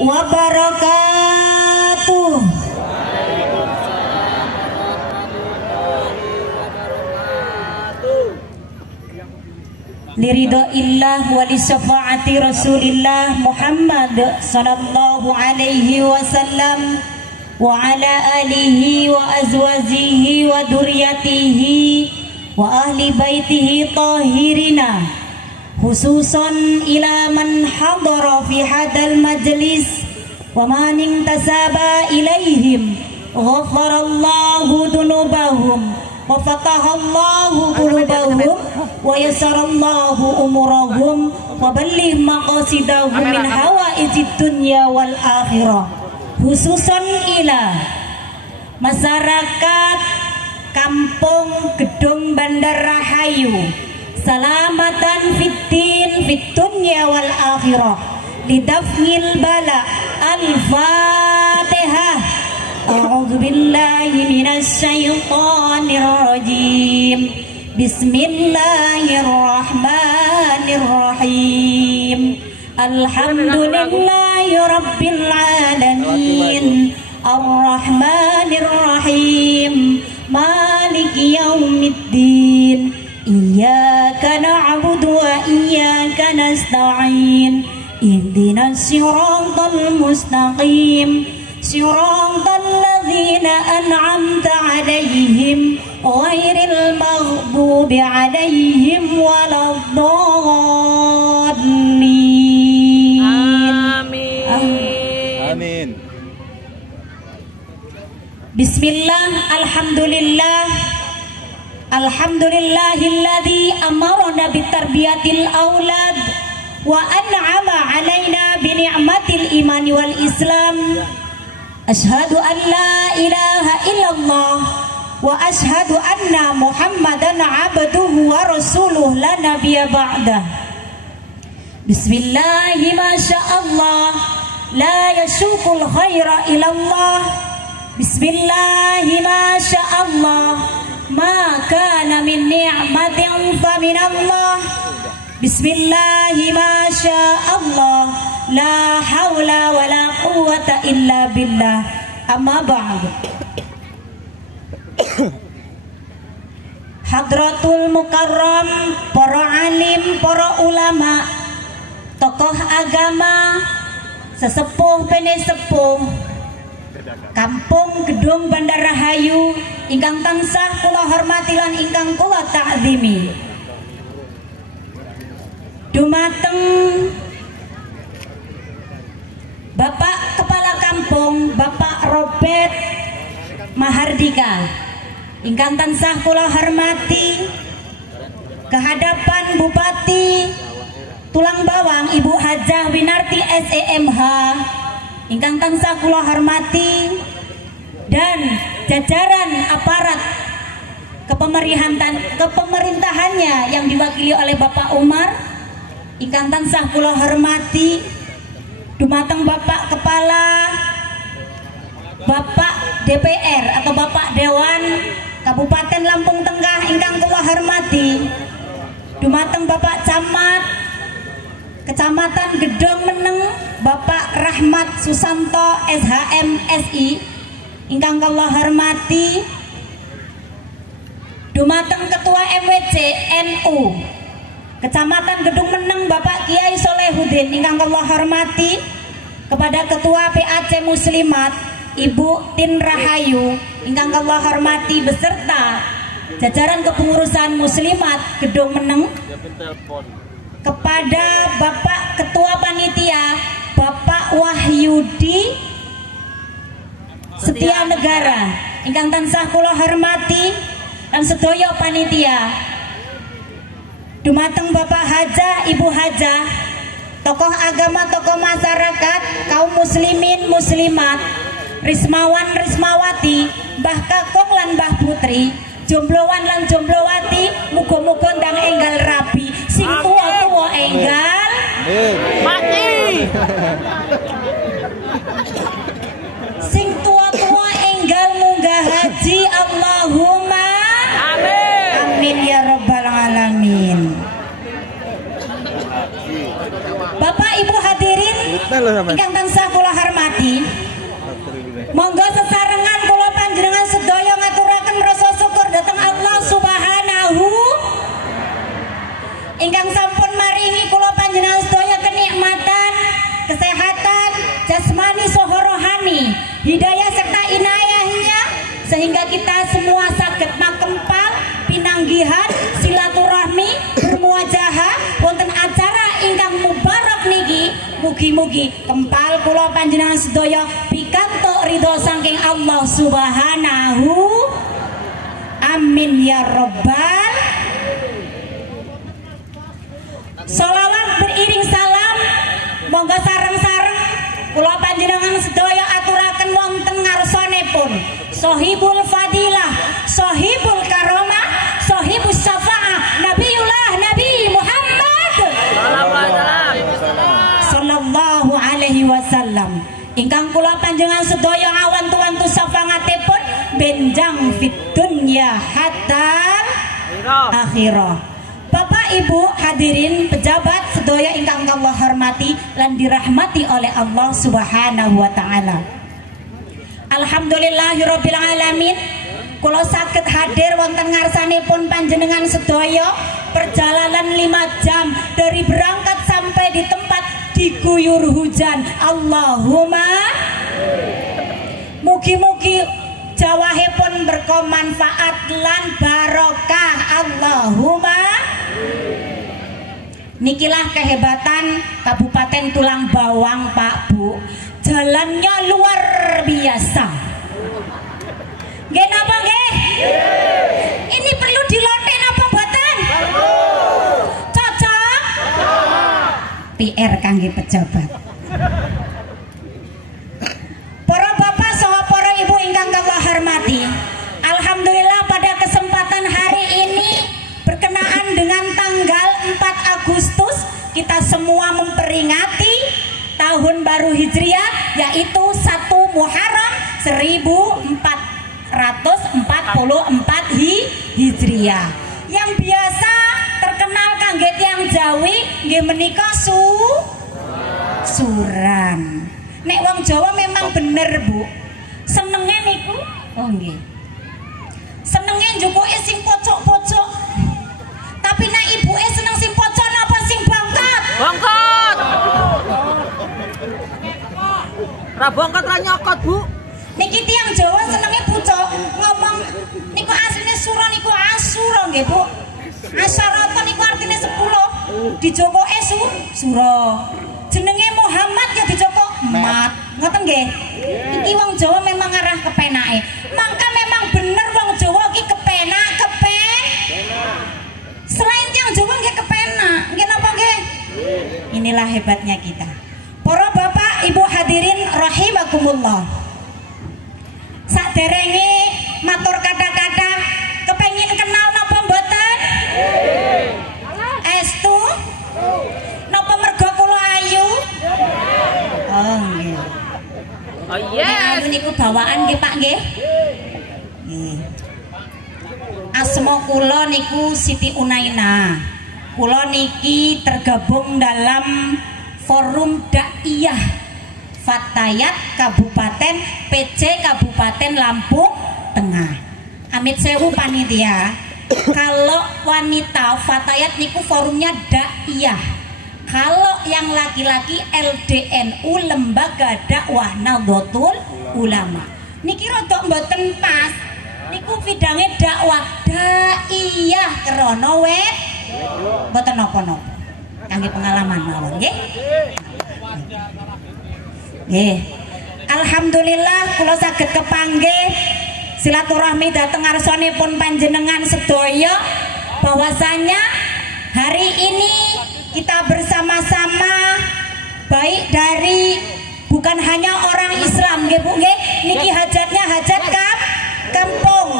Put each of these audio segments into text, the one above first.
wabarakatuh. Liridhaillah wa li syafaati Rasulillah Muhammad sallallahu alaihi wasallam wa ala alihi wa azwajihi wa dzurriyyatihi wa ahli baitihi tahirina, khususan ila man hadara fi hadal majlis wa man intasaba ilaihim ghafarallahu dunubahum wa fatahallahu qulubahum wa yasarallahu umurahum wa balligh maqasidahum min hawaijid dunya wal akhirah, khususan ila masyarakat Kampung Gedung Bandar Rahayu, salamatan fiddin fid dunya wal akhirah, lidafnil bala. Al-Fatihah. A'udzu billahi minasy syaithanir rajim. Bismillahirrahmanirrahim. Alhamdulillahi rabbil alamin. Ar-Rahmanir Rahim. Maliki yaumiddin. Iyyaka na'budu wa iyyaka nasta'in. Ihdinas siratal mustaqim. Siratal ladzina an'amta 'alaihim ghairil maghdubi 'alaihim waladdallin. Amin. Amin. Bismillah, alhamdulillah. Alhamdulillahilladzi amarna bitarbiyatil aulad wa an'ama 'alaina bi ni'matil imani wal islam. Asyhadu an la ilaha illallah wa asyhadu anna Muhammadan 'abduhu wa rasuluh la nabiyya ba'dah. Bismillahi ma sya'allah la yashuqul khaira ilallah. Bismillahi ma sya'allah ma kana min ni'matin fa minallah. Bismillahi ma sya'allah la haula wa la quwwata illa billah. Amma ba'd. Hadratul Mukarram, para alim, para ulama, tokoh agama, sesepuh penesepuh Kampung Gedung Bandar Rahayu ingkang tansah kula hormati lan ingkang kula ta'zimi. Dumateng Bapak Kepala Kampung, Bapak Robert Mahardika ingkang tansah kula hormati, kehadapan Bupati Tulang Bawang Ibu Hajah Winarti SEMH ingkang tansah kula hormati, dan jajaran aparat kepemerintahannya yang diwakili oleh Bapak Umar ingkang tansah kula hormati, dumateng Bapak Kepala, Bapak DPR atau Bapak Dewan Kabupaten Lampung Tengah ingkang kula hormati, dumateng Bapak Camat Kecamatan Gedong Meneng Bapak Rahmat Susanto SHM SI ingkang kula hormati, dumateng Ketua MWC NU Kecamatan Gedung Meneng Bapak Kiai Solehudin ingkang kula hormati, kepada Ketua PAC Muslimat Ibu Tin Rahayu ingkang kula hormati beserta jajaran kepengurusan Muslimat Gedung Meneng, kepada Bapak Ketua Panitia Bapak Wahyudi Setia Negara ingkang tansah kula hormati, dan sedaya panitia, dumateng Bapak Hajah, Ibu Hajah, tokoh agama, tokoh masyarakat, kaum muslimin muslimat, Rismawan Rismawati, Mbah Kakung lan Mbah Putri, jomblowan lan jomblowati, muga-muga ndang enggal rabi, sing tuwa-tuwa enggal Mati. Sing tua-tua enggal munggah haji. Allahumma Amin. amin ya rabbal alamin. Bapak Ibu hadirin lho sampean. Ingkang tansah kula hormati, monggo sesarengan kula panjenengan sedaya ngaturaken rasa syukur dhateng Allah Subhanahu ingkang sampun maringi kula panjenengan sedaya kenikmatan, kesehatan jasmani saha rohani, hidayah serta inayahnya sehingga kita semua saged makempal pinanggihan silaturahmi bermuajahah wonten acara ingkang mubarak niki. Mugi-mugi kempal kula panjenengan sedaya pikantuk ridho saking Allah Subhanahu. Amin ya robbal. Sholawat beriring salam monggo sareng-sareng kula panjenengan sedaya aturaken wonten ngarsanipun Sohibul Fadilah, Sohibul Karomah, Sohibus Syafa'ah, Nabiullah Nabi Muhammad sallallahu alaihi wasallam. Ingkang kula panjenengan sedaya awantu-wantu syafaatipun benjang fid dunya hatta akhirah. Bapak Ibu hadirin pejabat sedaya ingkang kula hormati lan dirahmati oleh Allah Subhanahu wa taala. Alhamdulillahirabbil alamin. Kula saged hadir wonten ngarsanipun panjenengan sedaya perjalanan 5 jam dari berangkat sampai di tempat diguyur hujan. Allahumma mugi-mugi jawahipun bermanfaat lan barokah. Allahumma. Nikilah kehebatan Kabupaten Tulang Bawang, Pak Bu. Jalannya luar biasa. Nggih napa nggih? Ini perlu dilonten apa mboten? Cocok? PR kangge pejabat. Para bapak saha para ibu ingkang kula hormati, alhamdulillah pada kesempatan hari ini berkenaan dengan tanggal 4 Agustus kita semua memperingati tahun baru Hijriah, yaitu 1 Muharram 1444 Hijriah. Yang biasa terkenal kangge tiyang Jawi nggih menika suran. Nek wong Jawa memang bener, Bu. Senenge niku, oh nggih. Senenge njukuke sing pojok-pojok. Tapi nek ibuke seneng sing pojok napa sing bangkat? Bangkat. Ra bangkat ra nyokot, Bu. Niki tiyang Jawa senenge pucuk, ngomong niku asline sura niku asura nggih, Bu. Asyarata niku artine 10. Dijokoke sura. Jenenge Muhammad ya dijokok mat. Ngoten nggih. Iki wong Jawa memang arah kepenake. Mangka memang bener wong Jawa iki kepenak. Selain tiyang Jawa nggih kepenak. Nggih napa nggih? Inilah hebatnya kita. Para bapak, ibu hadirin rahimakumullah. Saderenge matur kata-kata kepengin kenal napa mboten? Estu? Napa mergo kula ayu? Oh nggih. Oh yes. Niku bawaan nggih Pak nggih? Nggih. Asma kula niku Siti Unaina. Kula niki tergabung dalam Forum Daiyah Fatayat Kabupaten PC Kabupaten Lampung Tengah. Amit sewu panitia. Kalau wanita Fatayat niku forumnya Daiyah. Kalau yang laki-laki LDNU Lembaga Dakwah Nahdlatul Ulama. Niki rada mboten pas. Niku bidange dakwah Daiyah krana wet mboten napa-napa. Kangge pengalaman mawon nggih. Nggih. Alhamdulillah kula saged kepanggih silaturahmi dhateng ngarsanipun panjenengan sedaya bahwasanya hari ini kita bersama-sama baik dari bukan hanya orang Islam nggih Bu nggih. Niki hajatnya hajat kampung.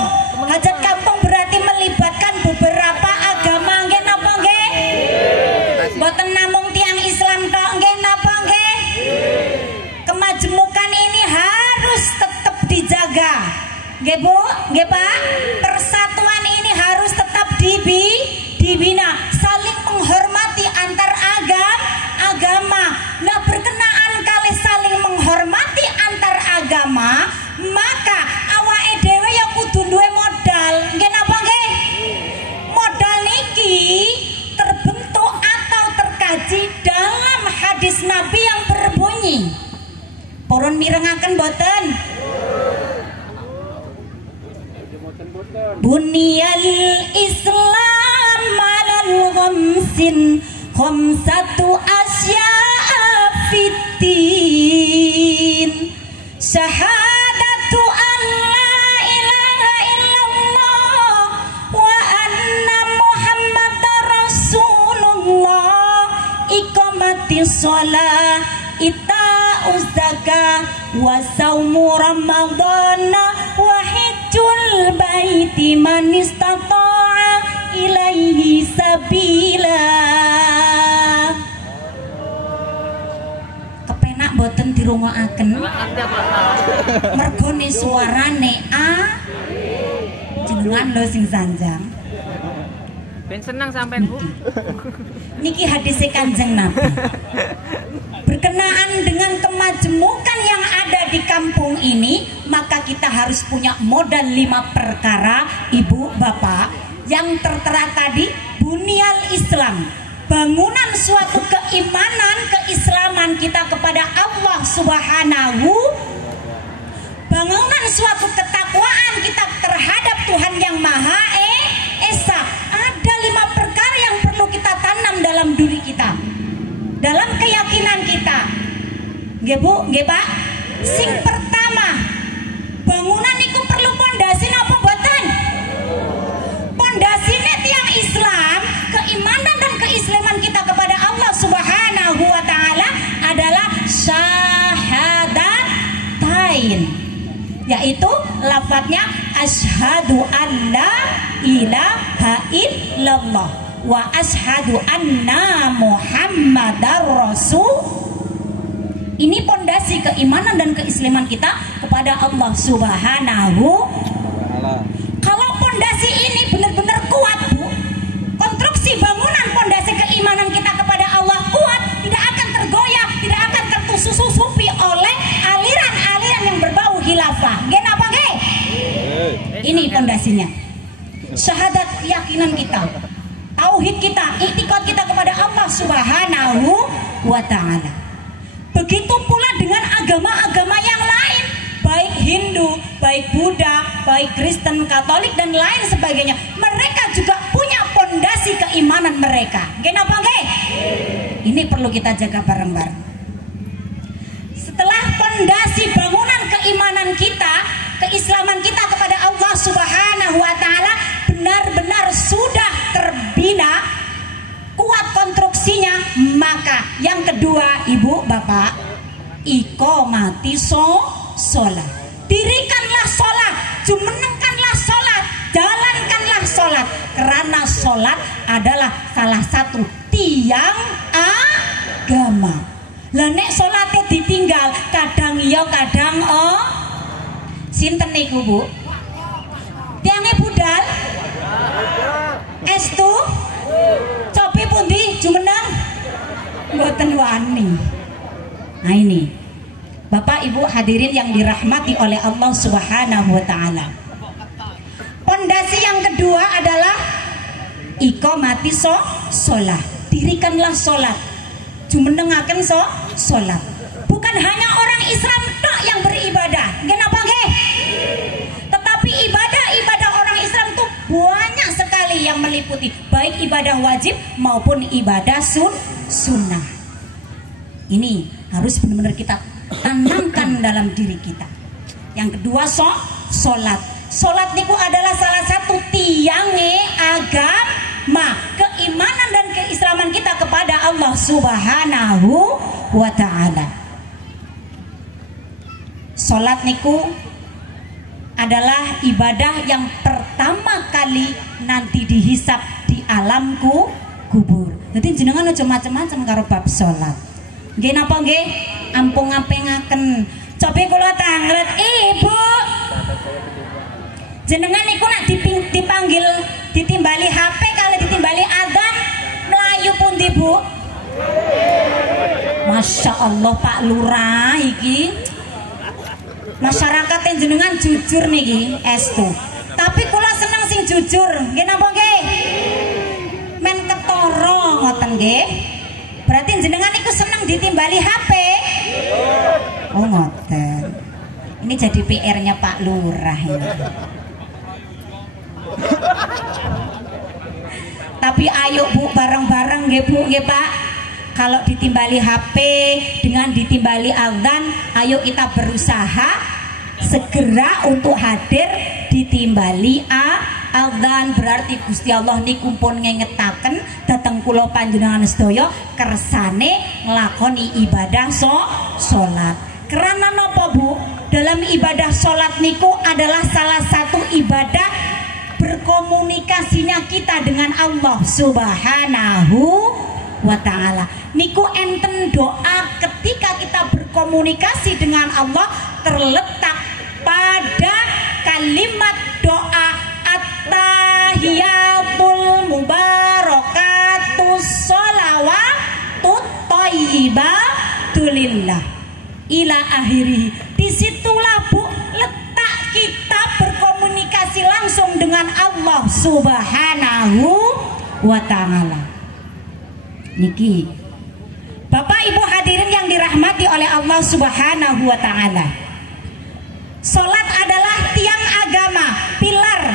Hajat kampung berarti melibatkan beberapa agama nggih napa nggih? Mboten namung tiang Islam tok nggih napa nggih? Kemajemukan ini harus tetap dijaga. Nggih Bu, nggih Pak. Persatuan ini harus tetap dibina, saling menghormati antar agama. Nah berkenaan Poron mirengaken boten? Bunyal Islam alal khamsin khamsatu asya'a fiddin syahadatu an la ilaha illallah wa anna muhammadar rasulullah iqamatis shalah ita'uz zakah wa saumu ramadhana wa hajjul baiti man istata'a ilaihi sabila. Kepenak boten dirungokaken mergone suarane jenengan lho sing sanjang ben senang sampean Bu. Niki hadis Kanjeng Nabi. Berkenaan dengan kemajemukan yang ada di kampung ini, maka kita harus punya modal 5 perkara, Ibu, Bapak, yang tertera tadi. Bunyal Islam, bangunan suatu keimanan, keislaman kita kepada Allah Subhanahu, bangunan suatu ketakwaan kita terhadap Tuhan yang Maha Esa. Ada 5 perkara yang perlu kita tanam dalam diri kita, dalam keyakinan kita. Nggih Bu, nggih Pak. Sing pertama, bangunan itu perlu pondasi napa boten? Pondasine tiang Islam, keimanan dan keislaman kita kepada Allah Subhanahu wa taala adalah syahadatain, yaitu lafadznya asyhadu alla ilaha illallah wa asyhadu anna muhammadar rasul. Ini pondasi keimanan dan keislaman kita kepada Allah Subhanahu. Kalau pondasi ini benar-benar kuat Bu, konstruksi bangunan pondasi keimanan kita kepada Allah kuat, tidak akan tergoyah, tidak akan tersusupi oleh aliran-aliran yang berbau khilafah. Nggih napa nggih? Ini pondasinya. Syahadat keyakinan kita, tauhid kita, i'tikad kita kepada Allah Subhanahu wa taala. Begitu pula dengan agama-agama yang lain, baik Hindu, baik Buddha, baik Kristen, Katolik dan lain sebagainya. Mereka juga punya pondasi keimanan mereka. Kenapa nggih? Ini perlu kita jaga bareng-bareng. Setelah pondasi bangunan keimanan kita, keislaman kita kepada Allah Subhanahu wa taala benar-benar sudah terbina, kuat konstruksinya, maka yang kedua, Ibu, Bapak, iqamati sholat. Dirikanlah sholat, jumenengkanlah sholat, jalankanlah sholat, karena sholat adalah salah satu tiang agama. Lah nek sholatnya ditinggal, kadang iya kadang sinten niku Bu? Tiangnya budal? Estu? Cobi pundi jumeneng? Mboten wani. Nah ini Bapak Ibu hadirin yang dirahmati oleh Allah Subhanahu wa taala. Pondasi yang kedua adalah iqamati sholat. Dirikanlah sholat, jumenengaken sholat. Bukan hanya orang Islam tok yang beribadah, kenapa nggih? Tetapi ibadah orang Islam tuh banyak sekali yang meliputi, baik ibadah wajib maupun ibadah sunnah. Ini harus benar-benar kita tanamkan dalam diri kita. Yang kedua, sholat. Sholat niku adalah salah satu tiange agama, keimanan dan keislaman kita kepada Allah Subhanahu wa taala. Sholat niku adalah ibadah yang pertama kali nanti dihisap di alam kubur. Jadi jenengan aja macam-macam karo bab sholat. Nggih napa nggih? Ampun ngapengaken. Coba kula tanglet, Ibu. Jenengan niku nak dipanggil ditimbali HP kalau ditimbali adzan melayu pundi Bu? Masya Allah Pak Lurah iki. Masyarakat yang jenengan jujur niki estu. Tapi kula seneng sing jujur. Nggih napa nggih? Men ketara ngoten nggih. Berarti jenengan niku seneng ditimbali HP. Oh ngoten. Ini jadi PR-nya Pak Lurah ini. Tapi ayo Bu, bareng-bareng nggih Bu nggih Pak. Kalau ditimbali HP dengan ditimbali azan, ayo kita berusaha segera untuk hadir ditimbali azan. Berarti Gusti Allah niku pun ngengetaken dhateng kula panjenengan sedaya kersane nglakoni ibadah salat. Karena napa Bu? Dalam ibadah salat niku adalah salah satu ibadah berkomunikasinya kita dengan Allah Subhanahu wa ta'ala. Niku enten doa ketika kita berkomunikasi dengan Allah terletak pada kalimat doa at-tahiyatul mubarakatus sholawatut thayyibatulillah ila akhiri. Disitulah Bu letak kita berkomunikasi langsung dengan Allah Subhanahu wa ta'ala. Niki Bapak Ibu hadirin yang dirahmati oleh Allah Subhanahu wa ta'ala, salat adalah tiang agama, pilar,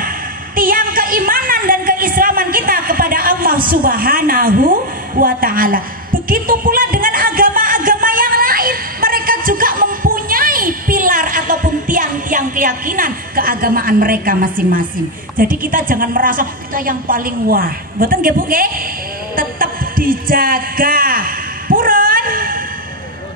tiang keimanan dan keislaman kita kepada Allah Subhanahu wa ta'ala. Begitu pula dengan agama-agama yang lain, mereka juga mempunyai pilar ataupun tiang-tiang keyakinan keagamaan mereka masing-masing. Jadi kita jangan merasa kita yang paling wah. Mboten nggih Bu nggih? Tetap dijaga. Purun.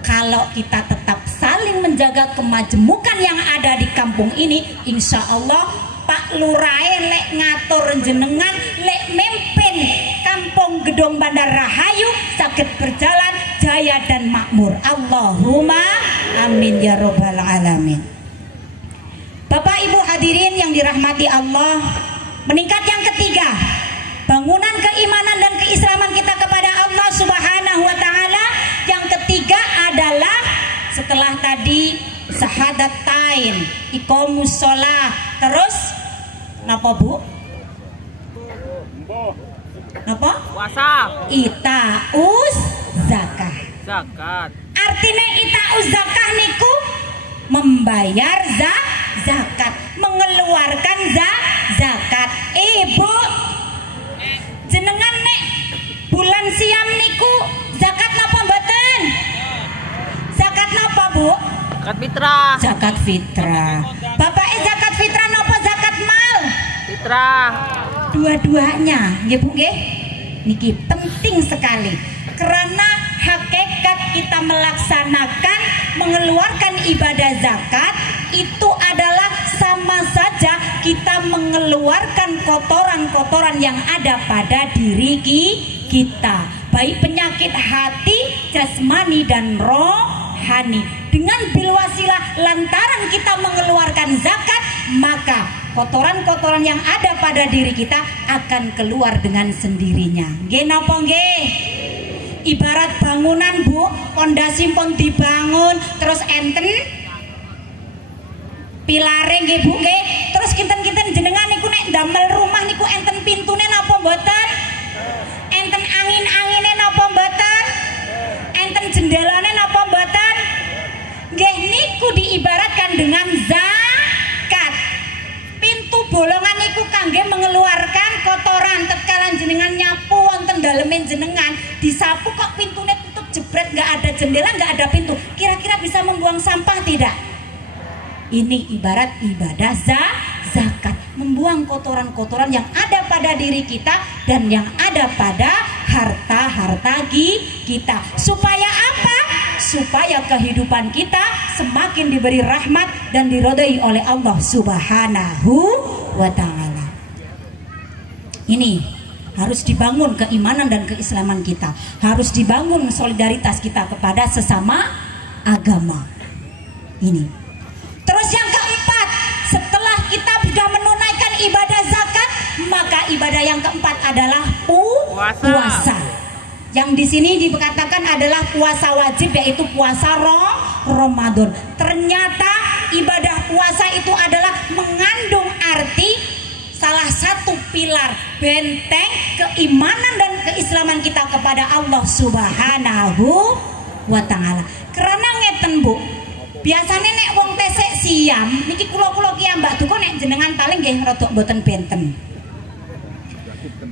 Kalau kita tetap saling menjaga kemajemukan yang ada di kampung ini, insya Allah Pak Lurae lek ngatur jenengan, lek memimpin kampung Gedong Bandar Rahayu saged berjalan jaya dan makmur. Allahumma amin ya robbal alamin. Bapak Ibu hadirin yang dirahmati Allah, meningkat yang ketiga, bangunan keimanan dan keislaman kita kepada Allah Subhanahu wa ta'ala. Yang ketiga adalah setelah tadi syahadatain, iqamus shalah, terus napa Bu? Napa? Puasa. Itaus zakah. Zakat. Artinya itaus zakah niku membayar zakat, mengeluarkan zakat. Ibu jenengan nek bulan siam niku zakat napa mboten? Zakat napa Bu? Zakat fitrah. Zakat fitrah. Bapak zakat fitrah napa zakat mal? Fitrah. Dua-duanya, nggih Bu nggih. Niki penting sekali. Karena hakikat kita melaksanakan mengeluarkan ibadah zakat itu adalah sama saja kita mengeluarkan kotoran-kotoran yang ada pada diri kita, baik penyakit hati, jasmani dan rohani. Dengan bilwasilah lantaran kita mengeluarkan zakat, maka kotoran-kotoran yang ada pada diri kita akan keluar dengan sendirinya. Nggih napa nggih? Ibarat bangunan Bu, pondasi pun dibangun terus enten pilare nggih Bu nggih. Terus kinten-kinten jenengan niku nek ndamel rumah niku enten pintune napa mboten? Enten angin-angine napa mboten? Enten jendelane napa mboten? Nggih niku diibaratkan dengan zakat. Pintu bolongan niku kangge mengeluarkan kotoran. Tekalan jenengan nyapu wonten dalemen jenengan, disapu kok pintune tutup jebret, nggak ada jendela, nggak ada pintu, kira-kira bisa membuang sampah tidak? Ini ibarat ibadah zakat, membuang kotoran-kotoran yang ada pada diri kita dan yang ada pada harta-harta kita. Supaya apa? Supaya kehidupan kita semakin diberi rahmat dan diridhai oleh Allah Subhanahu wa ta'ala. Ini harus dibangun keimanan dan keislaman kita, harus dibangun solidaritas kita kepada sesama agama. Ini. Terus yang keempat, setelah kita sudah menunaikan ibadah zakat, maka ibadah yang keempat adalah puasa. Yang di sini dikatakan adalah puasa wajib, yaitu puasa Ramadan. Ternyata ibadah puasa itu adalah mengandung arti salah satu pilar benteng keimanan dan keislaman kita kepada Allah Subhanahu wa ta'ala. Karena ngeten Bu, Biasanya nek wong tesek siam niki kula ki Mbak Duko nek jenengan paling nggih rada mboten benten.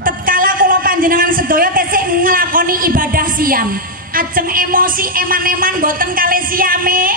Tatkala kula panjenengan sedaya tesek nglakoni ibadah siam, ajeng emosi eman-eman mboten kalih siame.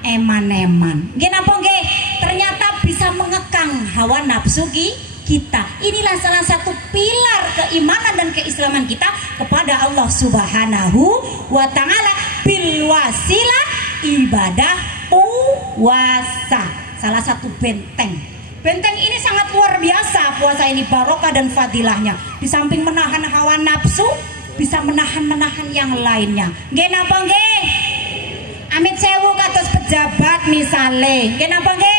Eman-eman. Nggih napa nggih? Ternyata bisa mengekang hawa nafsu kita. Inilah salah satu pilar keimanan dan keislaman kita kepada Allah Subhanahu wa taala bil wasilah ibadah puasa. Salah satu benteng. Benteng ini sangat luar biasa. Puasa ini barokah dan fadilahnya. Di samping menahan hawa nafsu, bisa menahan yang lainnya. Nggih napa nggih? Amit sewu kados pejabat misale. Nggih napa nggih?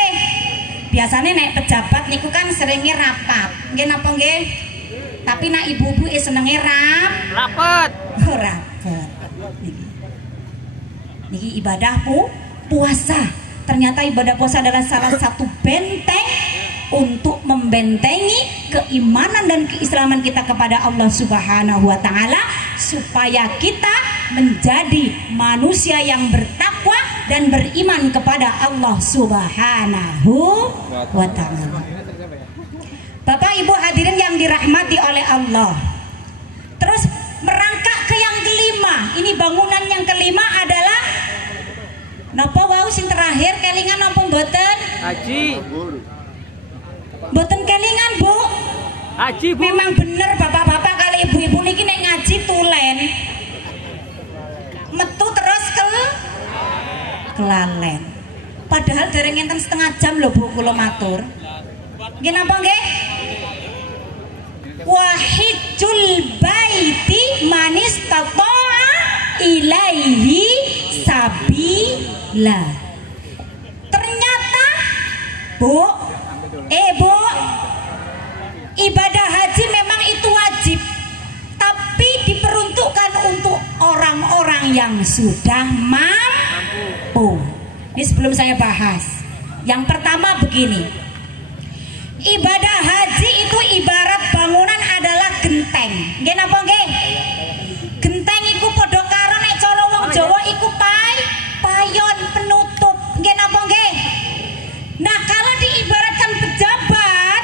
Biasanya nek pejabat niku kan seringnya rapat. Nggih napa nggih? Tapi nak ibu-ibu senenge rapat. Oh, rapat. Niki ibadah puasa. Ternyata ibadah puasa adalah salah satu benteng untuk membentengi keimanan dan keislaman kita kepada Allah Subhanahu wa taala supaya kita menjadi manusia yang bertakwa dan beriman kepada Allah Subhanahu wa taala. Bapak Ibu hadirin yang dirahmati oleh Allah. Terus merangkak ke yang kelima. Ini bangunan yang kelima adalah napa wau sing terakhir kelingan napa mboten? Haji. Mboten kelingan, Bu. Haji, Bu. Memang bener bapak-bapak kali ibu-ibu niki nek ngaji tulen. Metu terus kelalen. Padahal dereng enten setengah jam lho Bu kula matur. Nggih napa nggih? Wahijul baiti manistata'a ilaihi sabila. Ternyata Bu, Bu, ibadah haji memang itu wajib, tapi diperuntukkan untuk orang-orang yang sudah mampu. Ini sebelum saya bahas, yang pertama begini, ibadah haji itu ibarat bangunan adalah genteng. Nggih napa nggih? Genteng iku padha karo nek cara wong Jawa iku payon penutup. Nggih napa nggih? Nah, kalau diibaratkan pejabat,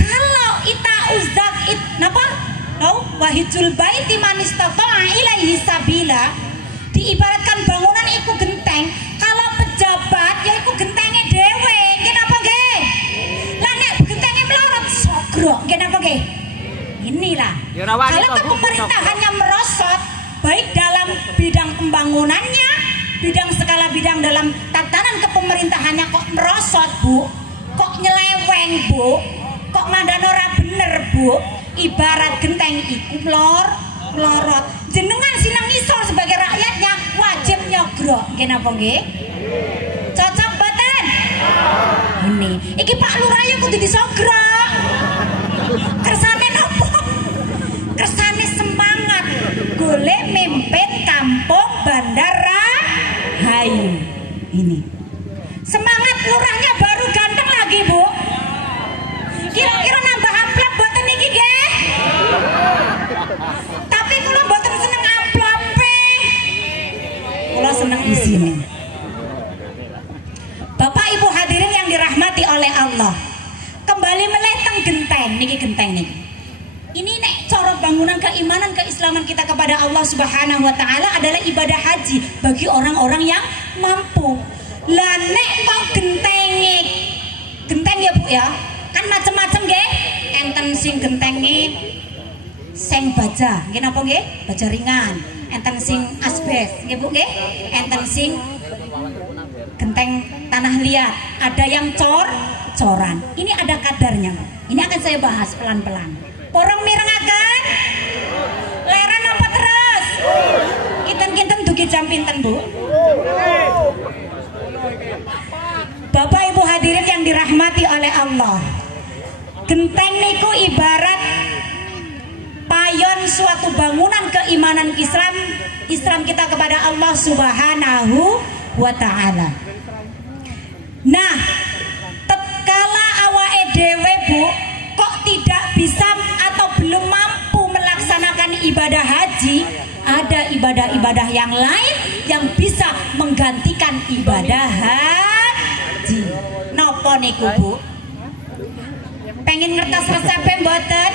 kalau ita uzak napa? Wahijul baiti manistata'a ilaihi sabila, diibaratkan bangunan iku genteng. Kalau pejabat ya iku gentenge dhewe. Nggih napa nggih? Lah nek gentenge melorot sogrok. Nggih napa nggih? Inilah. Kalau kepemerintahannya merosot, baik dalam bidang pembangunannya, bidang skala bidang dalam tatanan kepemerintahannya kok merosot, Bu, kok nyeleweng, Bu, kok mandano ora bener, Bu, ibarat genteng iku melorot. Jenengan sineng isor sebagai rakyatnya wajib nyogrok. Nggih napa nggih? Cocok boten? Ini iki Pak Lurah ya kudu disogrok. Kersane napa? Kersane semangat golek mimpin kampung Bandara Hayu. Ini semangat lurahnya baru ganteng lagi, Bu. Kira-kira nambah amplop boten niki nggih? Tapi kula boten seneng amplope. Kula seneng isine. Bapak Ibu hadirin yang dirahmati oleh Allah. Kembali meleh teng genteng niki, genteng niki. Ini nek cara bangunan keimanan keislaman kita kepada Allah Subhanahu wa taala adalah ibadah haji bagi orang-orang yang mampu. Lah nek kok genteng ya Bu ya, kan macam-macam nggih. Enten sing gentenge seng baja, nggih napa nggih? Baja ringan. Enten sing asbes, nggih Bu nggih. Enten sing genteng tanah liat, ada yang coran. Ini ada kadarnya. Ini akan saya bahas pelan-pelan. Porong mirengaken? Leren apa terus? Kinten-kinten dugi jam pinten, Bu? Bapak Ibu hadirin yang dirahmati oleh Allah. Genteng niku ibarat payon suatu bangunan keimanan Islam kita kepada Allah Subhanahu wa taala. Nah, tatkala awake dhewe, Bu, kok tidak bisa atau belum mampu melaksanakan ibadah haji, ada ibadah-ibadah yang lain yang bisa menggantikan ibadah haji. Napa niku Bu? Pengen ngertos resepnya mboten?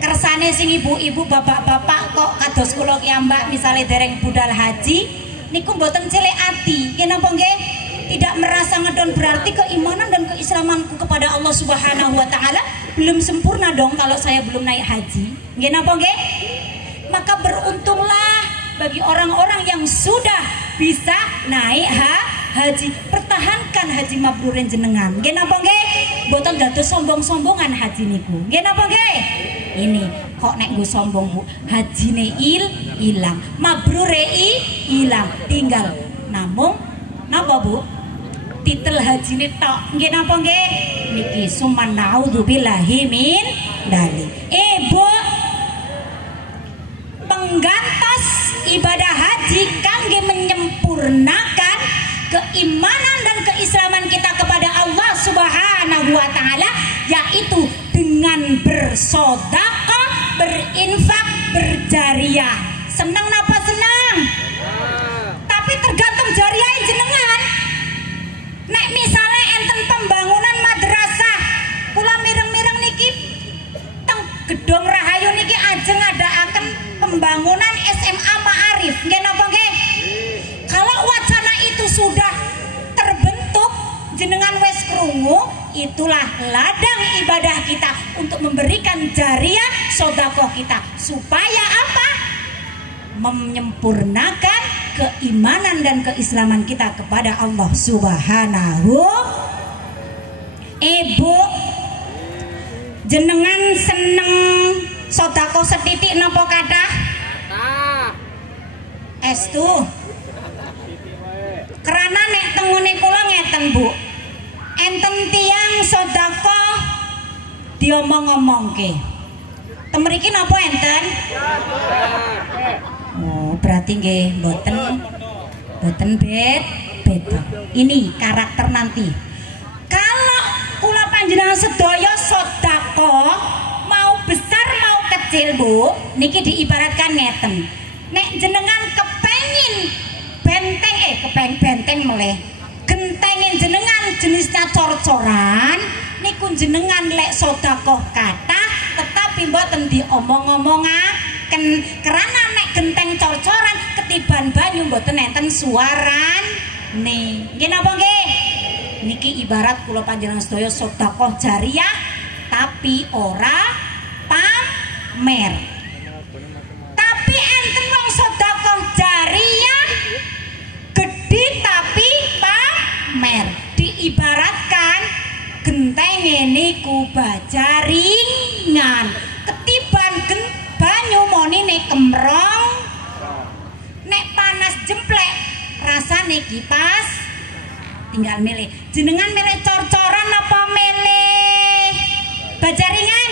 Kersane sing ibu-ibu bapak-bapak kok kados kula ki Mbak misale dereng budal haji niku mboten cilik ati. Nggih napa nggih? Tidak merasa ngedon, berarti keimanan dan keislamanku kepada Allah Subhanahu wa taala belum sempurna dong kalau saya belum naik haji. Nggih napa nggih? Maka beruntunglah bagi orang-orang yang sudah bisa naik haji. Pertahankan haji mabruren jenengan. Nggih napa nggih? Mboten dados sombong-sombongan haji niku. Nggih napa nggih? Ini kok nek nggo sombong Bu, hajine ilang, mabrure ilang, tinggal namung napa Bu? Titel hajine tok. Nggih napa nggih? Niki suman naudzubillahi min dzalik. Bu, penggantos ibadah haji kangge menyempurnakan keimanan dan keislaman kita kepada Allah Subhanahu wa taala, yaitu dengan bersedekah, berinfak, berjariah. Senang napa senang? Tapi tergantung jariah jenengan. Nek misalnya enten pembangunan madrasah, kula mireng-mireng niki teng Gedung Rahayu niki ajeng ngadakaken pembangunan SMA Ma'arif. Nggih napa nggih? Kalau wacana itu sudah terbentuk, jenengan wes krungu, itulah ladang ibadah kita untuk memberikan jariah sedekah kita supaya apa? Menyempurnakan keimanan dan keislaman kita kepada Allah Subhanahu. Ibu jenengan seneng sedekah setitik napa kathah? Estu. Karena nek tengune kula ngeten Bu, enten tiang sedekah diomong-omongke. Temriki napa enten? Oh, berarti nggih boten beda. Ini karakter nanti. Kalau kula panjenengan sedaya sedekah mau besar mau kecil Bu, niki diibaratkan ngeten. Nek jenengan kepengin benteng meleh. Gentengin jenengan jenisnya cor-coran, niku jenengan lek sedekah kathah tetapi mboten diomong-omongaken. Karena nek genteng cor-coran ketiban banyu mboten enten suaran nih. Nggih napa nggih? Niki ibarat kula panjenengan sedaya sedekah jariah tapi ora pamer. Tapi enten wong sedekah jariah gede tapi pamer. Diibaratkan gentenge niku bajaringan, ketiban banyu monine kemrong, nek panas jemplek rasane kipas. Tinggal milih, jenengan milih cor-coran apa milih bajaringan?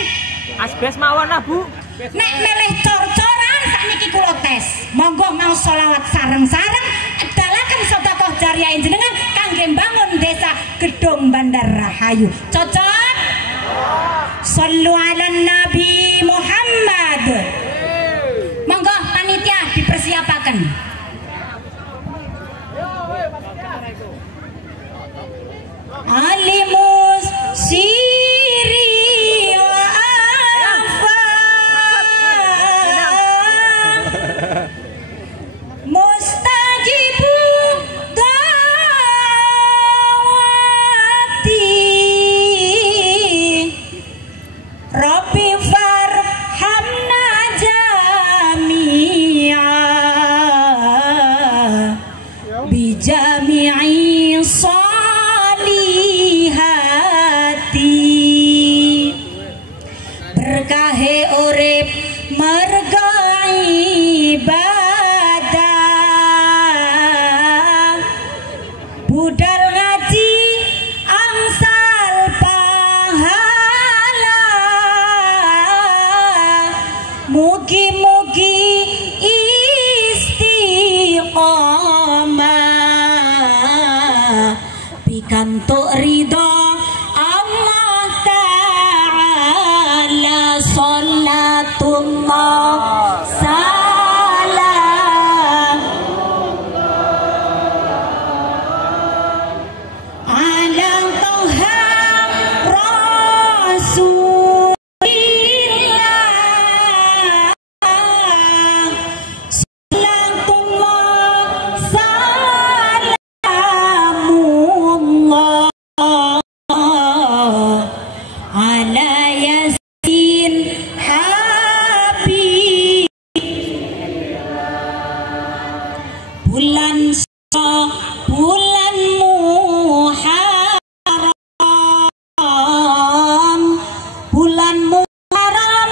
Asbes mawon lah Bu. Nek milih cor-coran sakniki kula tes. Monggo mau sholawat sareng-sareng edalaken sedekah jariah jenengan kangge mbangun desa Gedung Bandar Rahayu. Cocok? Shallu ala Nabi Muhammad. Monggo panitia dipersiapaken. Alimus siri wa afa mustajibu da'wati Rabbi farhamna jami'a bijami'i berkahe urip marga ibadah budal ngaji angsal pahala mugi-mugi istiqomah pikantuk ridho salam bulan Muharram, bulan Muharram,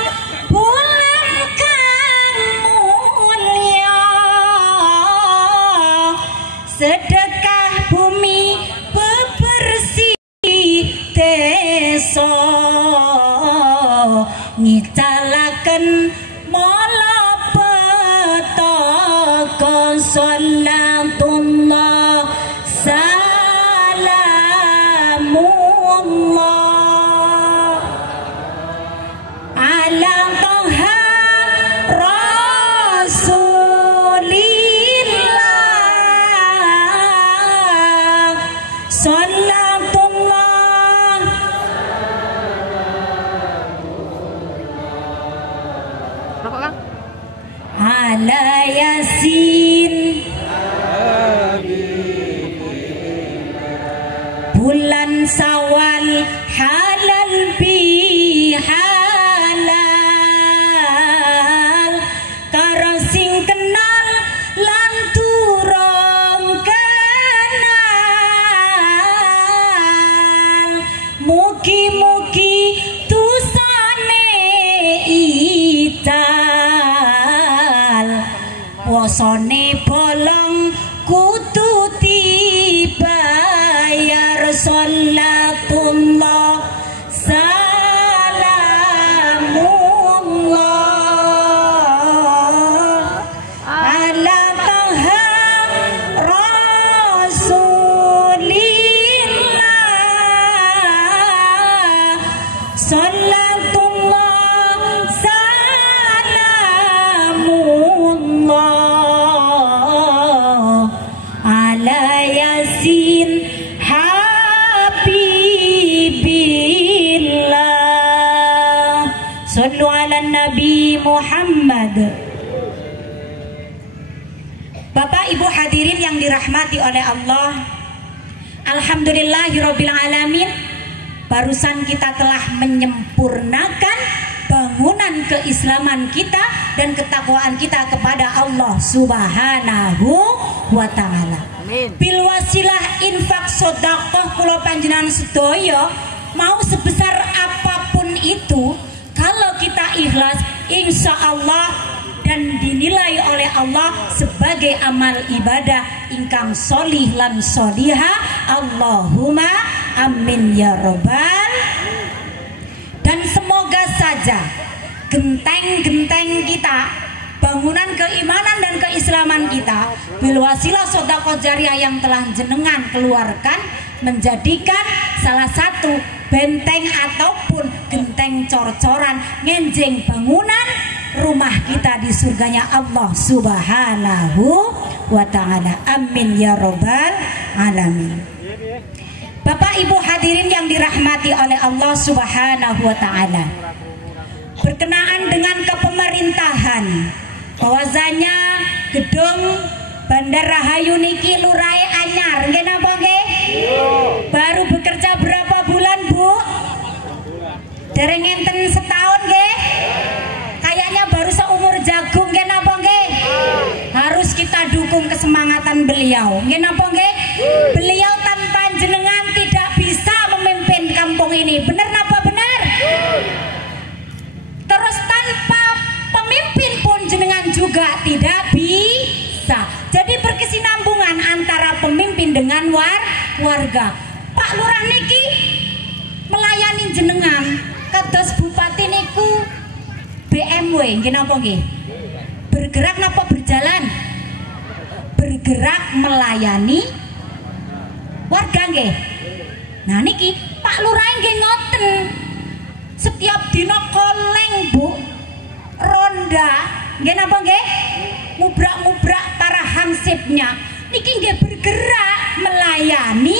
bulan kang mulia, sedekah bumi bebersih desa, ngicalaken mola petaka salatullah salamullah ala toha rasulillah salatullah Berapa Kang? ala yasin bulan sawal halal bihalal karo sing kenal lan durung kenal mugi-mugi dosane ical posone bolong kudu dibayar salatullah salamullah ala toha rasulillah salatullah salamullah ala yasin habibillah sallu ala nabi Muhammad. Bapak Ibu hadirin yang dirahmati oleh Allah, alhamdulillahirabbil alamin, barusan kita telah menyempurnakan bangunan keislaman kita dan ketakwaan kita kepada Allah Subhanahu wa ta'ala. Amin. Bil wasilah infak sedekah kula panjenengan sedaya mau sebesar apapun itu, kalau kita ikhlas insya Allah dan dinilai oleh Allah sebagai amal ibadah ingkang solih lan soliha, Allahumma amin ya robbal. Dan semoga saja genteng-genteng kita, bangunan keimanan dan keislaman kita bil wasilah sedekah jariah yang telah jenengan keluarkan menjadikan salah satu benteng ataupun genteng cor-coran ngenjeng bangunan rumah kita di surganya Allah Subhanahu wa ta'ala. Amin ya robbal alamin. Bapak Ibu hadirin yang dirahmati oleh Allah Subhanahu wa ta'ala, berkenaan dengan kepemerintahan bahwasanya gedung Bandar Rahayu niki lurai anyar nggih napa nggih? Baru bekerja berapa bulan Bu? Dereng enten setahun nggih? Kayaknya baru seumur jagung nggih napa nggih? Harus kita dukung kesemangatan beliau nggih napa nggih? Beliau tanpa jenengan tidak bisa memimpin kampung ini, bener napa bener? Terus tanpa pemimpin pun jenengan juga tidak bisa. Jadi berkesinambungan antara pemimpin dengan warga. Pak Lurah niki melayani jenengan, kados Bupati niku BMW nggih napa nggih? Bergerak napa berjalan? Bergerak melayani warga nggih. Nah niki Pak Lurah nggih ngoten. Setiap dina koleng Bu, ronda nggih napa nggih? Mubrak-mubrak para hansipnya niki nggih bergerak melayani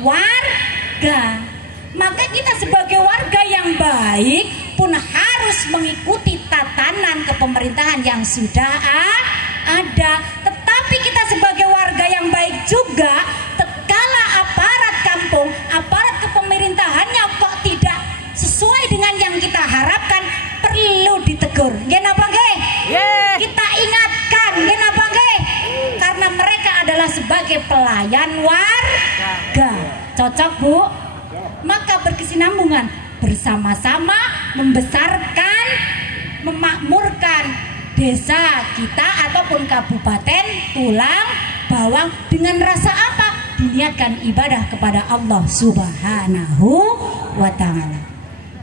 warga. Maka kita sebagai warga yang baik pun harus mengikuti tatanan kepemerintahan yang sudah ada. Tetapi kita sebagai warga yang baik juga, tatkala aparat kampung, aparat kepemerintahannya kok tidak sesuai dengan yang kita harapkan, perlu ditegur. Nggih napa nggih? Kita ingatkan, nggih napa nggih? Karena mereka adalah sebagai pelayan penyelesaian warga. Cocok Bu? Maka berkesinambungan, bersama-sama membesarkan, memakmurkan desa kita ataupun kabupaten Tulang Bawang dengan rasa apa? Diniatkan ibadah kepada Allah Subhanahu wa ta'ala.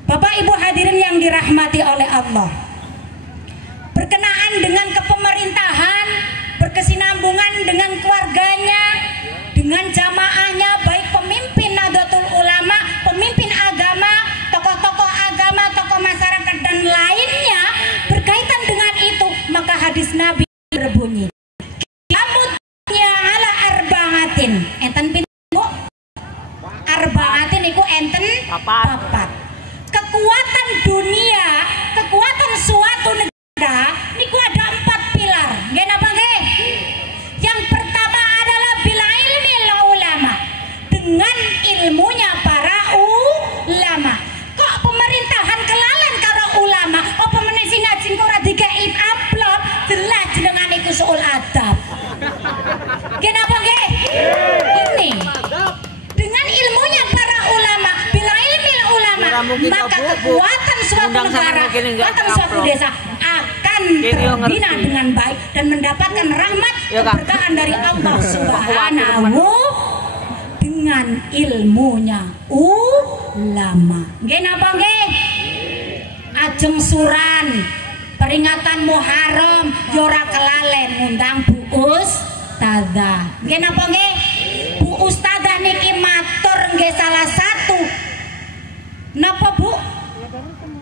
Bapak Ibu hadirin yang dirahmati oleh Allah, berkenaan dengan kepemerintahan, berkesinambungan dengan keluarganya, dengan jamaahnya, baik pemimpin Nahdlatul Ulama, pemimpin agama, tokoh-tokoh agama, tokoh masyarakat dan lainnya berkaitan dengan itu, maka hadis Nabi berbunyi, "Qiyamutnya ala arba'atin." Enten pintu arba'atin iku enten papat. Kekuatan dunia, kekuatan suatu negara niku ada 4 pilar. Nggih napa nggih? Yang pertama adalah bil ilmil ulama, dengan ilmunya para ulama. Kok pemerintahan kelalen karo ulama? Apa meneh sing ngaji kok ora dikei amplop, jelas jenengan iku soal adab. Nggih napa nggih? Ini dengan ilmunya para ulama, bila ilmil ulama, maka kekuatan suatu negara, kekuatan suatu desa akan terbina dengan baik dan mendapatkan rahmat keberkahan dari Allah Subhanahu dengan ilmunya ulama. Nggih napa nggih? Ajeng suran peringatan Muharram yo ora kelalen ngundang Bu Ustadzah. Nggih napa nggih? Bu Ustadzah niki matur nggih salah satu napa Bu?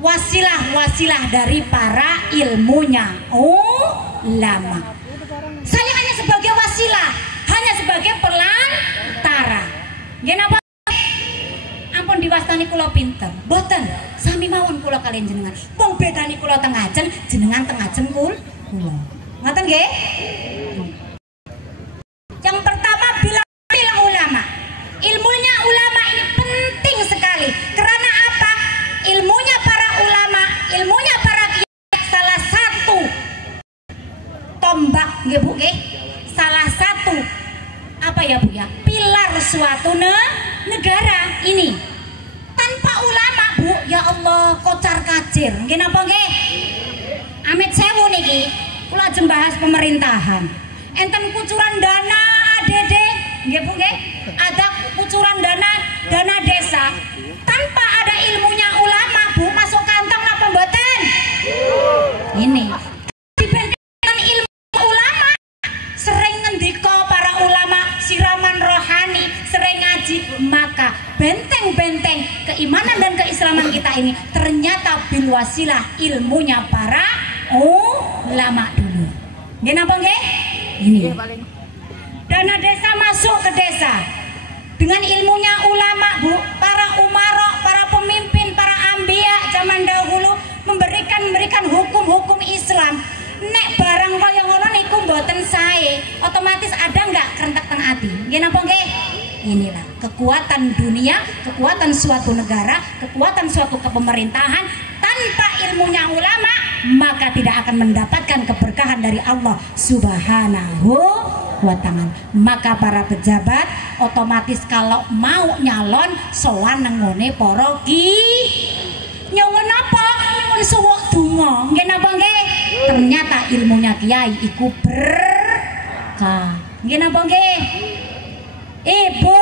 Wasilah dari para ilmunya ulama. Saya hanya sebagai wasilah, hanya sebagai pelantara. Nggih napa? Ampun diwastani kula pinter. Boten, sami mawon kula kalian jenengan. Wong bedani kula teng ajeng, jenengan teng ajeng kula. Ngoten nggih? Yang pertama bila ulama. Ilmunya ulama ini penting sekali. Karena apa? Ilmunya para ulama, ilmunya para kiai salah satu tombak nggih Bu nggih. Salah satu apa ya Bu ya? Pilar suatu negara ini. Tanpa ulama Bu, ya Allah kocar-kacir. Nggih napa nggih? Amit sewu niki, kula ajeng bahas pemerintahan. Enten kucuran dana ADD, nggih Bu nggih? Ada kucuran dana desa. Tanpa ada ilmunya ulama Bu, masuk kantong napa mboten? Ini dibandingkan ilmu ulama, sering ngendika para ulama siraman rohani, sering ngaji, maka benteng-benteng keimanan dan keislaman kita ini ternyata bil wasilah ilmunya para ulama dulu. Nggih napa nggih? Ini. Dana desa masuk ke desa dengan ilmunya ulama Bu, para umara, para pemimpin, para ambiya zaman dahulu memberikan hukum-hukum Islam. Nek barang kaya ngono niku mboten sae, otomatis ada enggak kerentek teng ati. Nggih napa nggih? Inilah kekuatan dunia, kekuatan suatu negara, kekuatan suatu kepemerintahan. Tanpa ilmunya ulama, maka tidak akan mendapatkan keberkahan dari Allah Subhanahu wa ta'ala. Maka para pejabat otomatis kalau mau nyalon sowan nengone para nyuwun apa? Nyuwun suwuk donga. Nggih napa nggih? Ternyata ilmunya kiai iku berkah. Nggih napa nggih? Ibu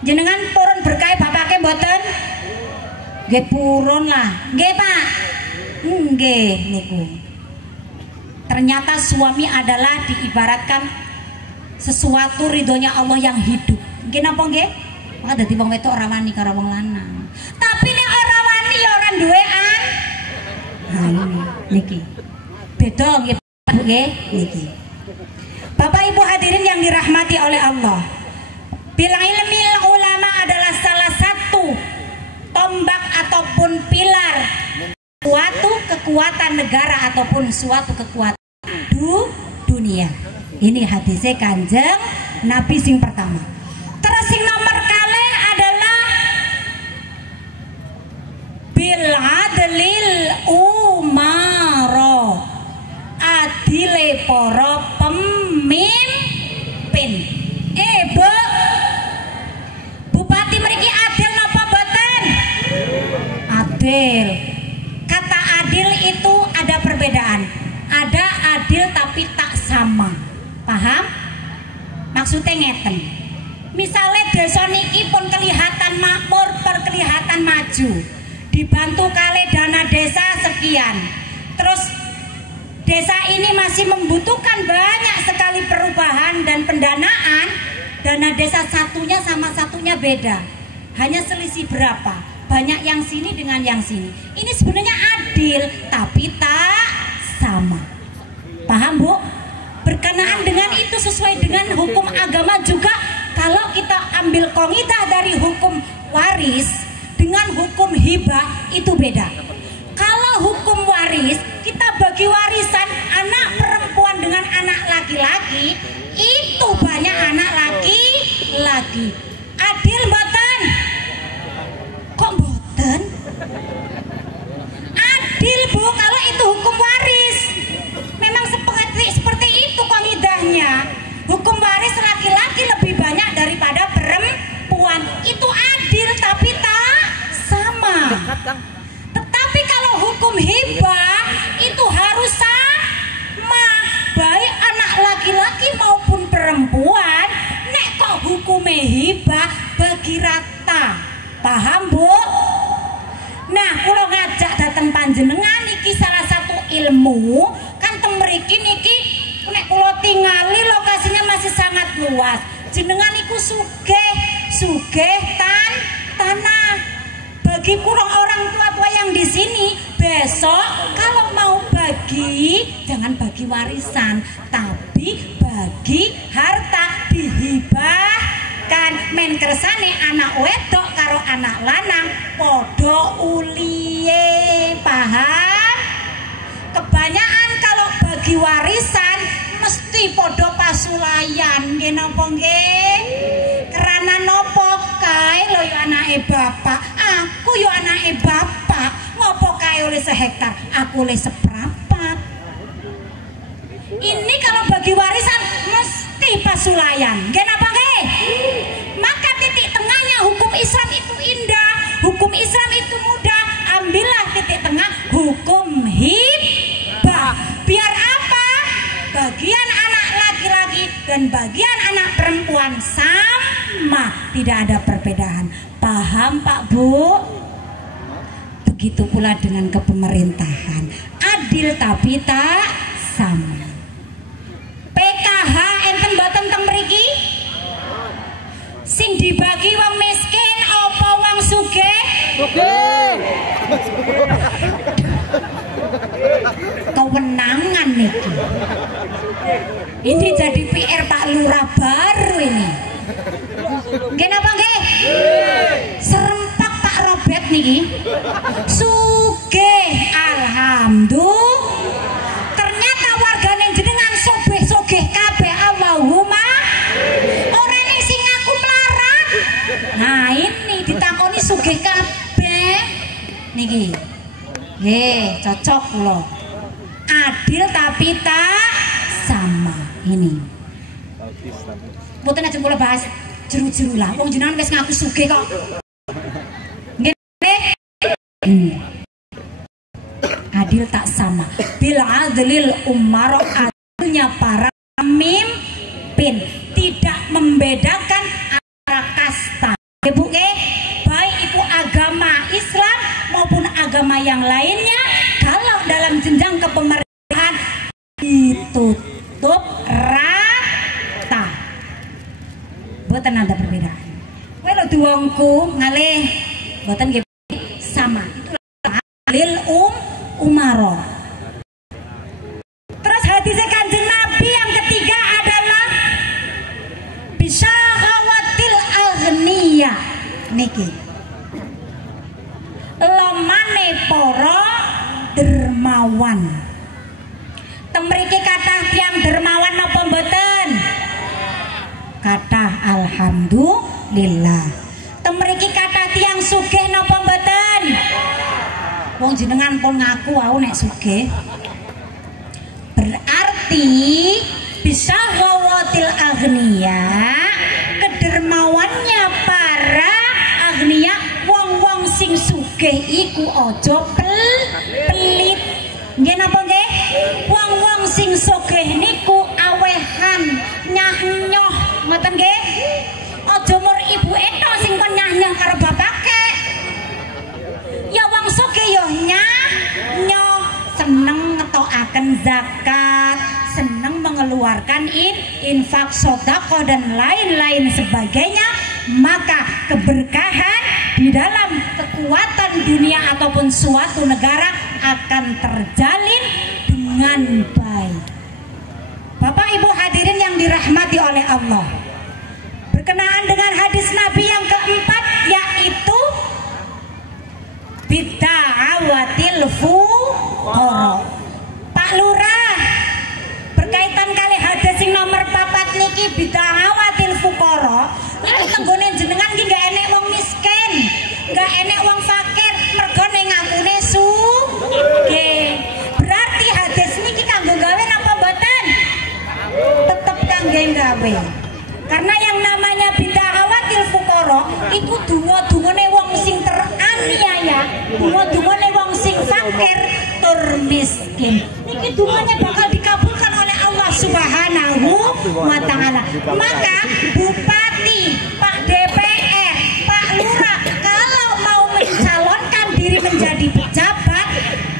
jenengan purun berkah bapake mboten? Nggih purun lah. Nggih Pak. Nggih niku. Ternyata suami adalah diibaratkan sesuatu ridhonya Allah yang hidup. Nggih napa nggih? Maka dadi wong wedok ora wani karo wong lanang. Tapi nek ora wani ya ora duwe niki. Beda nggih Bu nggih niki. Bapak Ibu hadirin yang dirahmati oleh Allah. Bil ilmil ulama adalah salah satu tombak ataupun pilar suatu kekuatan negara ataupun suatu kekuatan dunia. Ini hadisnya Kanjeng Nabi sing pertama. Terus sing nomor kali adalah bil adlil umaro, adile para pemimpin. adil. Kata adil itu ada perbedaan. Ada adil tapi tak sama. Paham? Maksudnya ngeten. Misalnya desa niki pun kelihatan makmur, kelihatan maju. Dibantu kali dana desa sekian. Terus desa ini masih membutuhkan banyak sekali perubahan dan pendanaan. Dana desa satunya sama satunya beda. Hanya selisih berapa? Banyak yang sini dengan yang sini. Ini sebenarnya adil tapi tak sama. Paham, Bu? Berkenaan dengan itu sesuai dengan hukum agama juga. Kalau kita ambil qaidah dari hukum waris dengan hukum hibah itu beda. Kalau hukum waris kita bagi warisan anak perempuan dengan anak laki-laki, itu banyak anak laki-laki. Adil mboten? Kok mboten? Adil, Bu, kalau itu hukum waris. Memang seperti itu qaidahnya. Hukum waris laki-laki lebih banyak daripada perempuan. Itu adil tapi tak sama. Tetapi kalau hukum hibah itu harus sama, baik anak laki-laki maupun perempuan. Nek kok hukumnya hibah bagi rata. Paham, Bu? Nah, kalau ngajak datang panjenengan iki salah satu ilmu kan temriki niki nek kula tingali lokasinya masih sangat luas. Jenengan iku sugih tanah. Bagi kurang orang tua-tua yang di sini, besok kalau mau bagi jangan bagi warisan, tapi bagi harta dihibahkan. Men kersane anak wedok karo anak lanang podo uliye. Paham? Kebanyakan kalau bagi warisan mesti podo pasulayan. Nggih napa nggih? Karena nopo kae lho yo anake bapak, aku yo anake bapak. Ngopo kae oleh sehektar, aku oleh seprapat. Ini kalau bagi warisan mesti pasulayan. Nggih napa nggih? Maka titik tengahnya hukum Islam itu indah, hukum Islam itu mudah. Ambillah titik tengah hukum hibah. Biar apa? Bagian anak laki-laki dan bagian anak perempuan sama, tidak ada perbedaan. Paham, Pak, Bu? Begitu pula dengan kepemerintahan, adil tapi tak sama. PKH enten boten teng mriki? Sing dibagi wong miskin apa wong sugih? Sugih. Kewenangan niki. Ini jadi PR Pak Lurah baru ini. Nggih napa nggih? Serempak Pak Robert niki. Sugih, alhamdulillah. Ternyata wargane jenengan sugih kabeh, Allahumma. Ora ning sing ngaku melarat. Nah, ini ditakoni sugih kabeh niki. Nggih, cocok lho. Adil tapi tak sama ini. Mboten aja kula bahas jeru-jeru lah. Wong jenengan wis ngaku sugih kok. Nggih. Adil tak sama. Bil adlil umar, adilnya para pemimpin, tidak membedakan antara kasta. Ibu baik itu agama Islam maupun agama yang lainnya, kalau dalam jenjang kepemerintahan ditutup rata. Boten ada perbedaan. Kalau duwongku ngalih boten sama. Itulah lil umaro. Terus hadis Kanjeng Nabi yang ketiga adalah bisyahawatil aghniya niki. Lemane para dermawan. Temriki kathah tiyang dermawan napa mboten? Kathah alhamdulillah. Temriki kathah tiyang sugih napa mboten? Wong jenengan pun ngaku wau nek sugih. Berarti bisa gawatil agniya, kedermawannya para agniya, wong-wong sing sugih iku ojo pelit. Nggih napa nggih? Wong-wong sing sugih niku awehan nyah-nyoh, ngoten nggih? Aja mur ibuke tok sing kon nyah-nyoh karo bapake. Ya wong sugih ya nyah-nyoh, seneng ngetokaken zakat, seneng mengeluarkan infak, sedekah dan lain-lain sebagainya, maka keberkahan di dalam kekuatan dunia ataupun suatu negara akan terjalin dengan baik. Bapak Ibu hadirin yang dirahmati oleh Allah, berkenaan dengan hadis Nabi yang keempat, yaitu bid'awatil fuqara. Pak Lurah, berkaitan kali hadis sing nomor 4 niki bid'awatil fuqara, niki tenggone jenengan iki gak enek wong miskin, gak enek wong fakir, mergo ning ngakune sugih. Berarti hadis niki kanggo gawe napa mboten? Tetep kangge gawe. Karena yang namanya bid'awatil fuqara iku donga-dungane wong sing teraniaya, donga-dungane wong sing fakir tur miskin. Niki dunganya bakal dikabulkan oleh Allah Subhanahu wa taala. Maka bupati, Pak DPR, Pak Lurah kalau mau mencalonkan diri menjadi pejabat,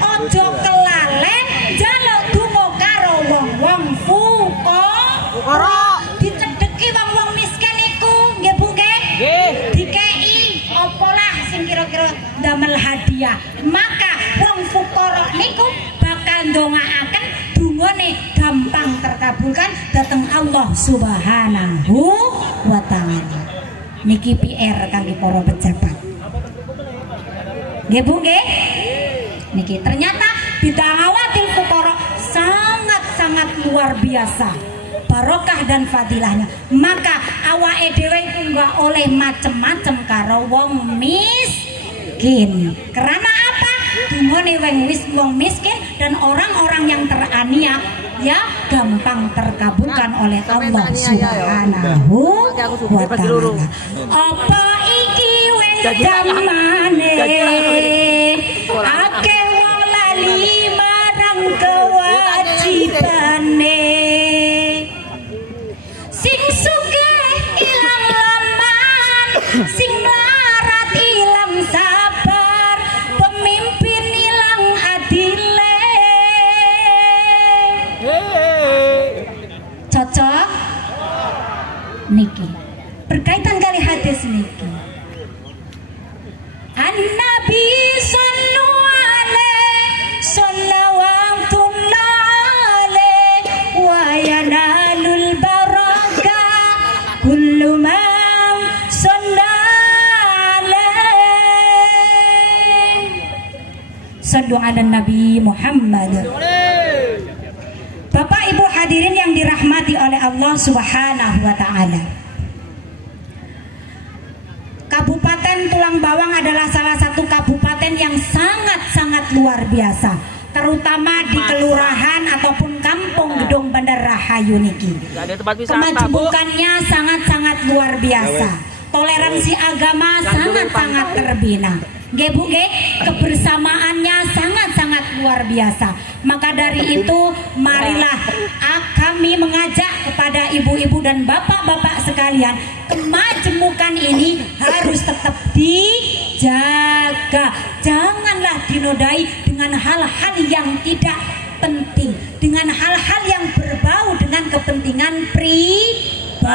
ojo kelalen njaluk donga karo wong-wong fuqara. Dicedeki wong-wong miskin iku, nggih Bu nggih? Nggih. Dikei opolah sing kira-kira damel hadiah. Maka wong fuqara niku bakal ndongaaken dungane gampang terkabulkan dateng Allah Subhanahu wa taala. Niki PR kangge para pejabat. Nggih Bu nggih? Niki ternyata bid'awatil fuqara sangat-sangat luar biasa barokah dan fadilahnya. Maka awake dhewe iku enggak oleh macem-macem karo wong miskin. Karena apa? Dungane wong miskin dan orang-orang yang teraniaya ya gampang terkabulkan oleh Allah Subhanahu wa taala. Apa iki wis zamane akeh wong lali marang kewajibane, sing sugih ilang laman, sing melarat ilang sabar, pemimpin ilang adile. Cocok niki berkaitan kali hadis niki. An-Nabi sallu alaihi sholawatullah alaihi wa yanalul baraka kullu man shalla alaihi. Sallu ala Nabi Muhammad. Bapak Ibu hadirin yang dirahmati oleh Allah Subhanahu wa taala. Kabupaten Tulang Bawang adalah salah satu kabupaten yang sangat-sangat luar biasa, terutama di kelurahan ataupun kampung Gedong Bandar Rahayu niki. Kemajemukannya sangat-sangat luar biasa. Toleransi agama sangat-sangat terbina. Nggih Bu nggih, kebersamaannya sangat-sangat luar biasa. Maka dari itu marilah kami mengajak kepada ibu-ibu dan bapak-bapak sekalian, kemajemukan ini harus tetap dijaga. Janganlah dinodai dengan hal-hal yang tidak penting, dengan hal-hal yang berbau dengan kepentingan pribadi.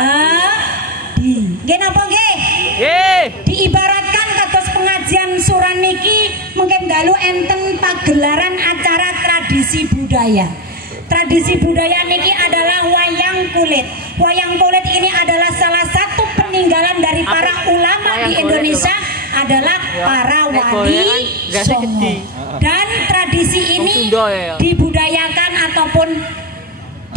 Nggih napa nggih? Nggih. Diibaratkan kados pengajian suran niki mungkin dalu enten pagelaran acara tradisi budaya. Tradisi budaya niki adalah wayang kulit. Wayang kulit ini adalah salah satu peninggalan dari para ulama di Indonesia, adalah para wali songo. Dan tradisi ini dibudayakan ataupun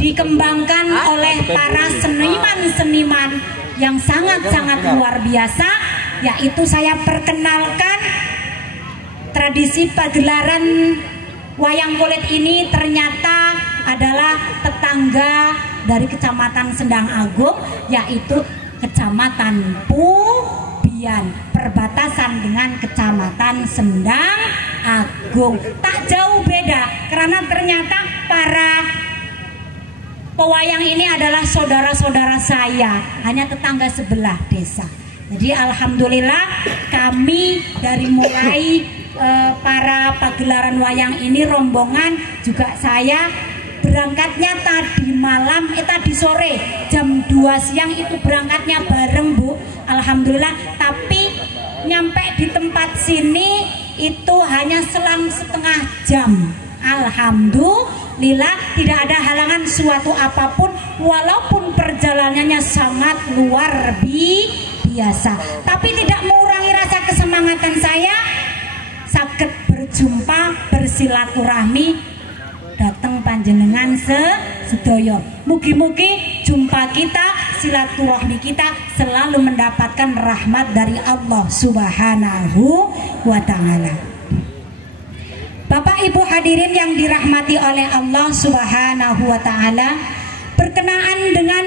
dikembangkan oleh para seniman-seniman yang sangat-sangat luar biasa, yaitu saya perkenalkan tradisi pagelaran wayang kulit ini ternyata adalah tetangga dari Kecamatan Sendang Agung, yaitu Kecamatan Pubi. Bian, perbatasan dengan Kecamatan Sendang Agung. Tak jauh beda, karena ternyata para pewayang ini adalah saudara-saudara saya, hanya tetangga sebelah desa. Jadi alhamdulillah kami dari mulai para pagelaran wayang ini rombongan juga saya berangkatnya tadi sore jam 2 siang itu berangkatnya bareng Bu, alhamdulillah. Tapi nyampe di tempat sini itu hanya selang setengah jam. Alhamdulillah tidak ada halangan suatu apapun, walaupun perjalanannya sangat luar biasa, tapi tidak mengurangi rasa kesemangatan saya sakit berjumpa bersilaturahmi datang panjenengan sedoyo. Mugi-mugi jumpa kita, silaturahmi kita selalu mendapatkan rahmat dari Allah Subhanahu wa Ta'ala. Bapak Ibu hadirin yang dirahmati oleh Allah Subhanahu wa Ta'ala, berkenaan dengan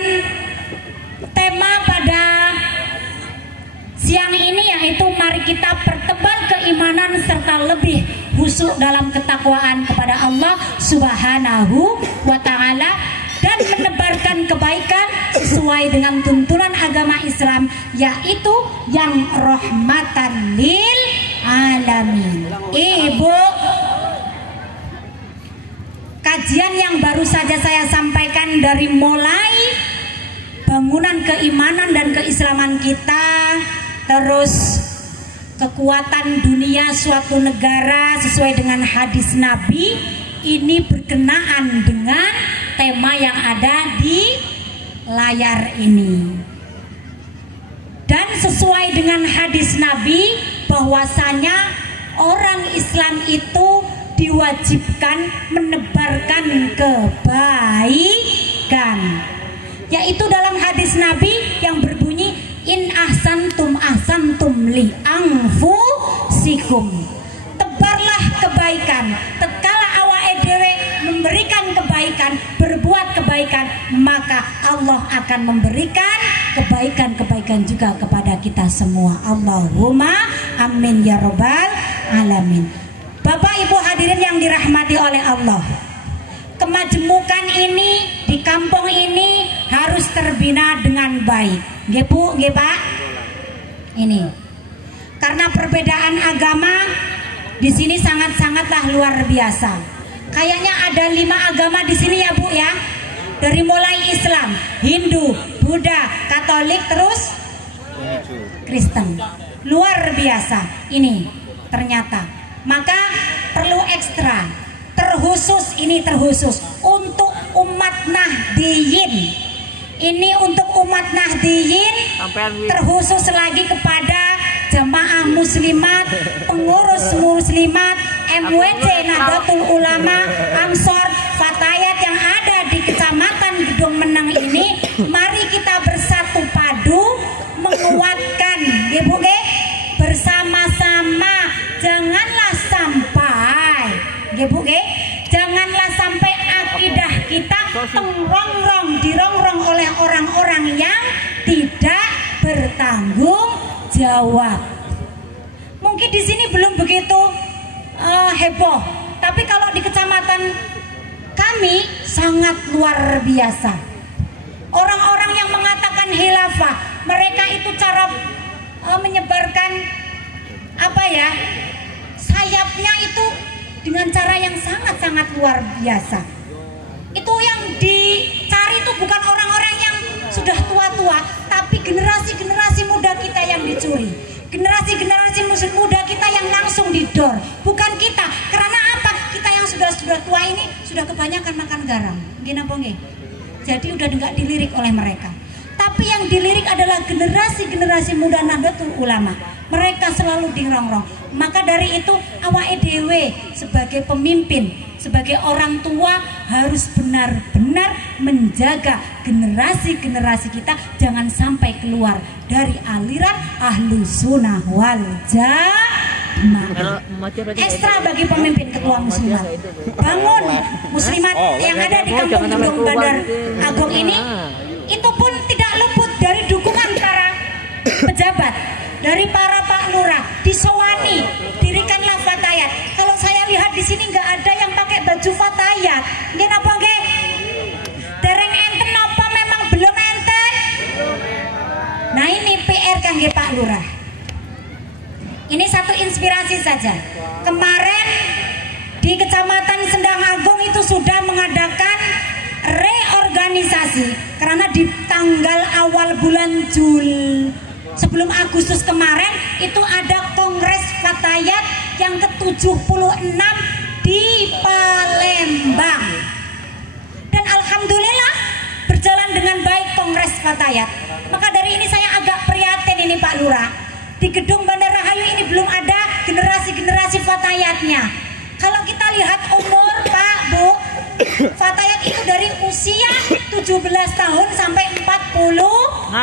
tema pada siang ini yaitu mari kita pertebal keimanan serta lebih khusyuk dalam ketakwaan kepada Allah Subhanahu wa Ta'ala dan menebarkan kebaikan sesuai dengan tuntunan agama Islam, yaitu yang rahmatan lil alamin. Ibu, kajian yang baru saja saya sampaikan dari mulai bangunan keimanan dan keislaman kita, terus kekuatan dunia suatu negara sesuai dengan hadis Nabi, ini berkenaan dengan tema yang ada di layar ini. Dan sesuai dengan hadis Nabi bahwasanya orang Islam itu diwajibkan menebarkan kebaikan, yaitu dalam hadis Nabi yang berbunyi in ahsantum ahsantum li anfusikum. Tebarlah kebaikan, tatkala awake dhewe memberikan kebaikan, berbuat kebaikan, maka Allah akan memberikan kebaikan-kebaikan juga kepada kita semua. Allahumma amin ya robbal alamin. Bapak Ibu hadirin yang dirahmati oleh Allah, kemajemukan ini di kampung ini harus terbina dengan baik. Nggih Bu, nggih Pak. Ini karena perbedaan agama di sini sangat-sangatlah luar biasa. Kayaknya ada 5 agama di sini ya Bu ya. Dari mulai Islam, Hindu, Buddha, Katolik, terus Kristen. Luar biasa ini ternyata. Maka perlu ekstra, terkhusus untuk umat Nahdiyin. Ini untuk umat Nahdiyin, terkhusus lagi kepada jamaah muslimat, pengurus muslimat, MWC Nahdlatul Ulama, Ansor, Fatayat yang ada di Kecamatan Gedung Menang ini. Mari kita bersatu padu menguatkan, Ibu bersama-sama. Janganlah sampai, janganlah sampai akidah kita dirongrong oleh orang-orang yang tidak bertanggung jawab. Mungkin di sini belum begitu heboh, tapi kalau di kecamatan kami sangat luar biasa. Orang-orang yang mengatakan khilafah, mereka itu cara menyebarkan sayapnya itu dengan cara yang sangat-sangat luar biasa. Itu yang dicari itu bukan orang-orang yang sudah tua-tua, tapi generasi-generasi muda kita yang dicuri, generasi-generasi muda kita yang langsung didor. Bukan kita, karena apa? Kita yang sudah tua ini sudah kebanyakan makan garam, jadi udah nggak dilirik oleh mereka. Tapi yang dilirik adalah generasi-generasi muda Nahdlatul Ulama. Mereka selalu dirongrong. Maka dari itu awake dhewe sebagai pemimpin, sebagai orang tua harus benar-benar menjaga generasi-generasi kita jangan sampai keluar dari aliran Ahlus Sunnah wal Jamaah. Ekstra bagi pemimpin ketua muslimat, bangun muslimat yang ada di kampung Gedung Bandar Agung ini, itu pun tidak luput dari dukungan para pejabat. dari para Pak Lurah disowani dirikanlah fatayat. Kalau saya lihat di sini nggak ada yang pakai baju fatayat. Nggih napa nggih? Dereng enten napa memang belum enten? Nah ini PR kangge Pak Lurah. Ini satu inspirasi saja. Kemarin di Kecamatan Sendang Agung itu sudah mengadakan reorganisasi karena di tanggal awal bulan Juli sebelum Agustus kemarin itu ada Kongres Fatayat yang ke-76 di Palembang. Dan alhamdulillah berjalan dengan baik Kongres Fatayat. Maka dari ini saya agak prihatin ini Pak Lurah. Di gedung Bandara Rahayu ini belum ada generasi-generasi Fatayatnya. Kalau kita lihat umur Pak Bu, Fatayat itu dari usia 17 tahun sampai 45.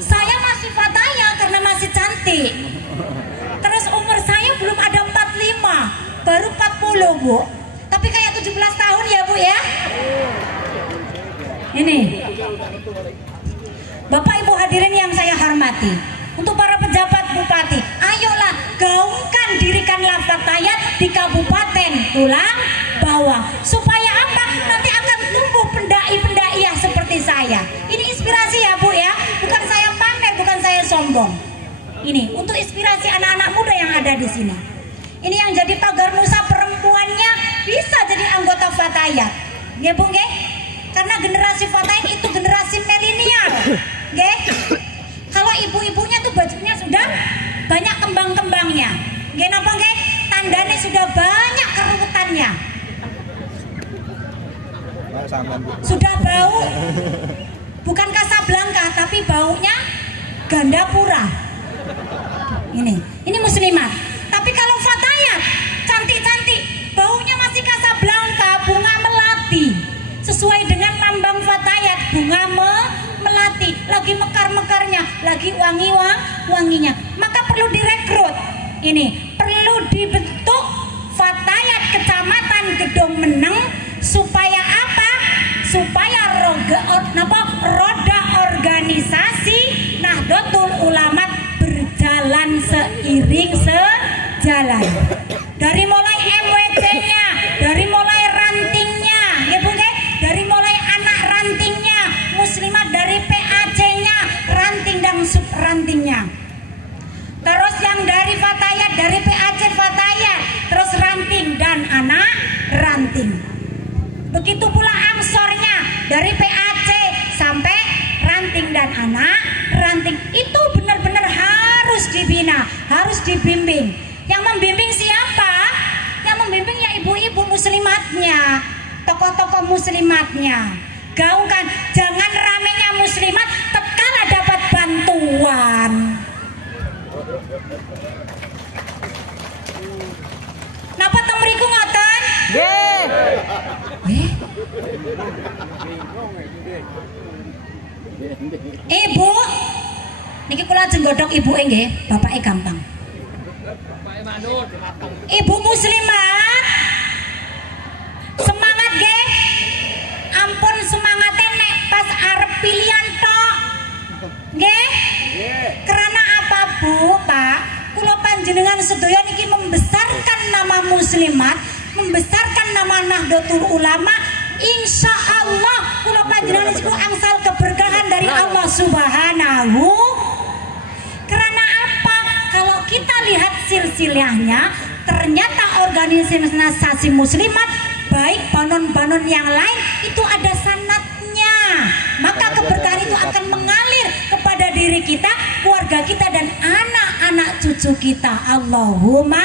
Saya masih Fatayat karena masih cantik. Terus umur saya belum ada 45, baru 40 Bu. Tapi kayak 17 tahun ya Bu ya. Ini Bapak Ibu hadirin yang saya hormati, untuk para pejabat bupati, ayolah gaungkan dirikanlah Fatayat di Kabupaten Tulang Bawang. Supaya apa? Nanti akan tumbuh pendai-pendaiyah seperti saya. Ini inspirasi ya Bu ya, bukan saya pamer, bukan saya sombong. Ini untuk inspirasi anak-anak muda yang ada di sini. Ini yang jadi pagar nusa perempuannya bisa jadi anggota Fatayat. Nggih Bu nggih? Karena generasi Fatayat itu generasi milenial. Nggih? Kalau ibu-ibunya tuh bajunya sudah banyak kembang-kembangnya. Nggih napa nggih? Tandanya sudah banyak keruwetannya. Sudah bau bukan Casablanca tapi baunya Gandapura. Ini muslimat. Tapi kalau Fatayat cantik-cantik, baunya masih Casablanca, bunga melati. Sesuai dengan lambang Fatayat, bunga melati, lagi mekar-mekarnya, lagi wanginya. Maka perlu direkrut. Ini perlu dibentuk Fatayat Kecamatan Gedong Meneng supaya apa? Supaya roda organisasi Nahdlatul Ulama berjalan seiring sejalan. Dari mulai MWC-nya, dari mulai rantingnya, ya Bu, dari mulai anak rantingnya, muslimat dari PAC-nya, ranting dan sub rantingnya. Terus yang dari Fatayat, dari PAC Fatayat, terus ranting dan anak ranting. Begitu pula angsornya dari PAC sampai ranting dan anak ranting. Itu benar-benar harus dibina, harus dibimbing. Yang membimbing siapa? Yang membimbing ya ibu-ibu muslimatnya, tokoh-tokoh muslimatnya. Gaungkan, jangan ramenya muslimat tetkala dapat bantuan. Napa temriku ngoten? Nggih. Ibu, niki kula ajeng godhog ibuke nggih, bapake gampang. Ibu muslimat, semangat nggih. Ampun semangatnya nek pas arep pilihan tok. Nggih? Karena apa Bu, Pak? Kula panjenengan sedaya niki membesarkan nama muslimat, membesarkan nama Nahdlatul Ulama. Insya Allah kula panjenengan niku angsal keberkahan dari Allah Subhanahu. Karena apa? Kalau kita lihat silsilahnya, ternyata organisasi muslimat baik banon-banon yang lain itu ada sanatnya. Maka keberkahan itu akan mengalir kepada diri kita, keluarga kita dan anak-anak cucu kita. Allahumma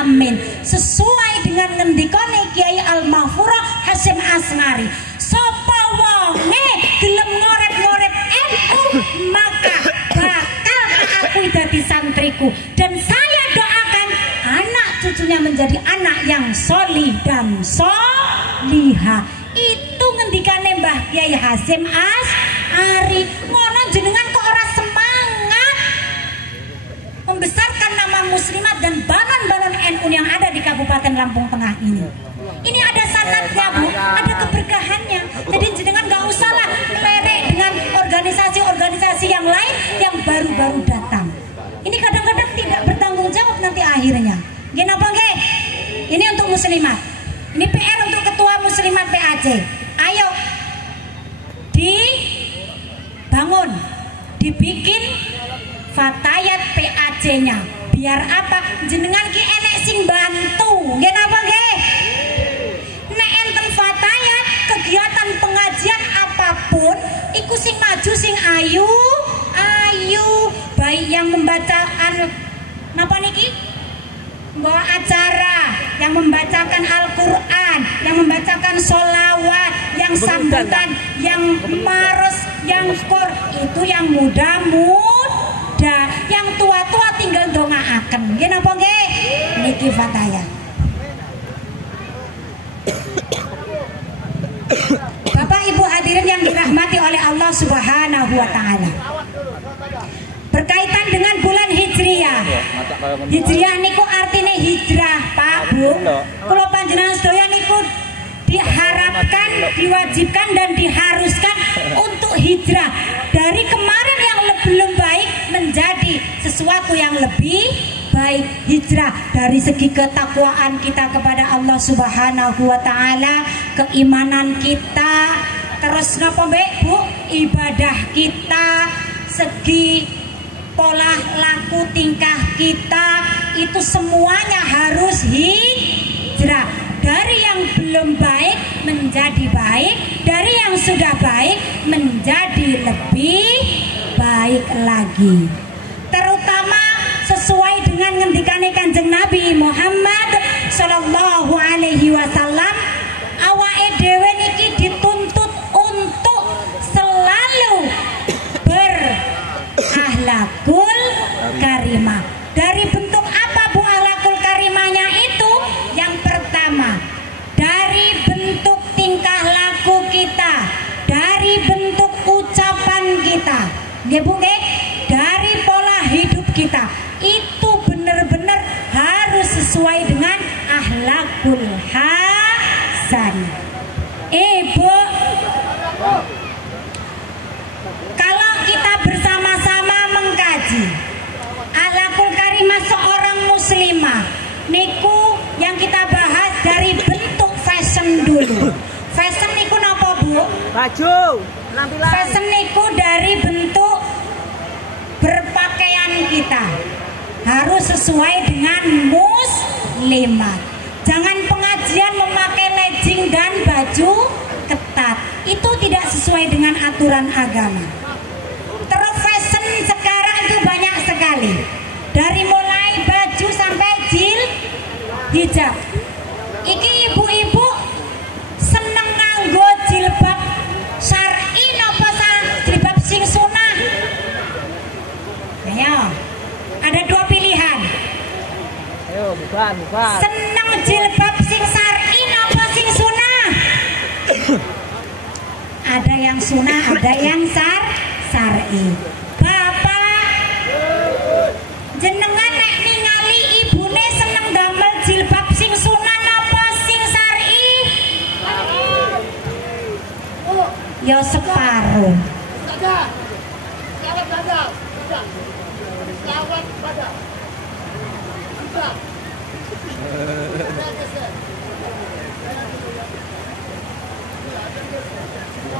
amin. Sesuai dengan ngendikane Kiai Al-Mahfurah Hasyim Asmari, sapa wonge gelem ngorep-ngorep NU maka bakal aku dadi santriku. Dan saya doakan anak cucunya menjadi anak yang solih dan solihah. Itu ngendikane Mbah Kiai Hasyim Asmari. Ngono jenengan kok ora semangat membesarkan nama muslimat dan banon-banon NU yang ada di Kabupaten Lampung Tengah ini. Ini ada sanatnya Bu, ada keberkahannya. Jadi jenengan gak usahlah melerek dengan organisasi-organisasi yang lain yang baru-baru datang. Ini kadang-kadang tidak bertanggung jawab nanti akhirnya. Gini apa nggih? Ini untuk muslimat. Ini PR untuk ketua muslimat PAC. Ayo dibangun, dibikin fatayat PAC-nya. Biar apa? Jenengan ki enek sing bantu. Nggih napa nggih? Nek enten fatayat, kegiatan pengajian apapun, iku sing maju sing ayu, baik yang membacakan napa niki? Bawa acara, yang membacakan Al-Quran, yang membacakan sholawat, yang sambutan, yang maros, yang kor, itu yang muda-muda, yang tua-tua tinggal dongaaken. Nggih napa nggih? Niki fatayat. Bapak Ibu hadirin yang dirahmati oleh Allah Subhanahu wa taala. Berkaitan dengan bulan Hijriyah. Hijriyah niku artine hijrah, Pak Bu. Kula panjenengan sedaya niku diharapkan, diwajibkan dan diharuskan untuk hijrah dari kemarin yang belum baik menjadi sesuatu yang lebih baik. Hijrah dari segi ketakwaan kita kepada Allah Subhanahu wa taala, keimanan kita, terus napa mbek Bu, ibadah kita, segi pola laku tingkah kita, itu semuanya harus hijrah dari yang belum baik menjadi baik, dari yang sudah baik menjadi lebih baik lagi. Terutama sesuai dengan ngendikane Kanjeng Nabi Muhammad sallallahu alaihi wasallam, awake dhewe niki dituntut untuk selalu berakhlakul karimah. Dari bentuk apa Bu akhlakul karimahnya itu? Yang pertama, dari bentuk tingkah laku kita, dari bentuk ucapan kita, nggih Bu nggih? Dari pola hidup kita, itu benar-benar harus sesuai dengan akhlakul hasan. Bu, kalau kita bersama-sama mengkaji akhlakul karimah seorang muslimah, niku yang kita bahas dari bentuk fashion dulu. Fashion niku napa Bu? Baju, penampilan. Fashion niku dari bentuk berpakaian kita harus sesuai dengan muslimah. Jangan pengajian memakai legging dan baju ketat, itu tidak sesuai dengan aturan agama. Terus fashion sekarang itu banyak sekali, dari mulai baju sampai hijab. Iki ibu-ibu seneng nganggo jilbab syar'i napa jilbab sing sunah? Ayo, ada dua pilihan. Ayo, bukan. Seneng jilbab sing syar'i napa sing sunah? Ada yang sunah, ada yang syar'i. Bapak, jenengan nek ningali ibune seneng damel jilbab sing sunah napa sing syar'i? Ya separuh.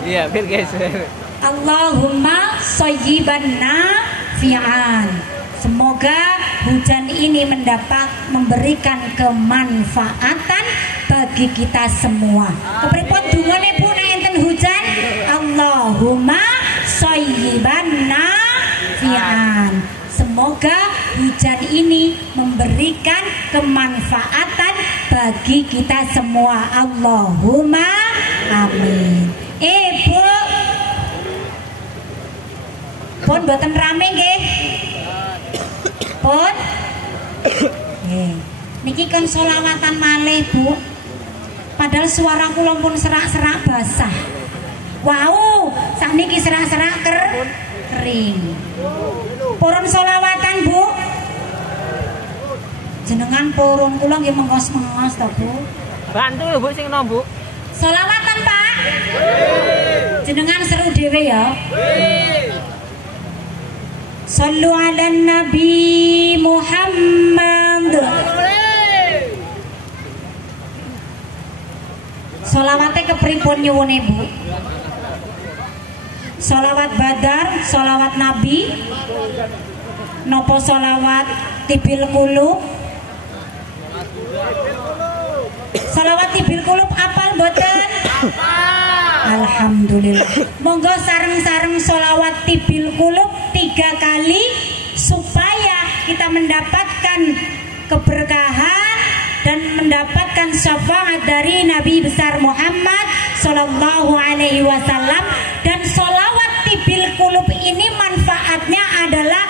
Iya, biar guys. Allahumma shayyiban nafi'an. Semoga hujan ini memberikan kemanfaatan bagi kita semua. Kepripun dungane Bu nek enten hujan? Allahumma shayyiban nafi'an. Semoga hujan ini memberikan kemanfaatan bagi kita semua. Allahumma amin. Bu, pun boten rame nggih? Pun? Niki kan sholawatan malih Bu. Padahal suara kula pun serak-serak basah. Wow, sakniki serak-serak kering. Purun sholawatan Bu. Jenengan purun kula nggih mengos-mengos to Bu. Bantu lho Bu sing enom Bu. Sholawatan Pak. Jenengan seru dhewe ya. Sallu ala Nabi Muhammad. Solawatnya kepripun nyuwun Ibu? Solawat Badar, solawat Nabi, nopo solawat Tibil Kulub? Solawat Tibil Kulub apal mboten? Alhamdulillah. Monggo sareng-sareng solawat Tibil Kulub 3 kali supaya kita mendapatkan keberkahan dan mendapatkan syafaat dari Nabi besar Muhammad Sallallahu Alaihi Wasallam. Dan solawat Tibil Kulub ini manfaatnya adalah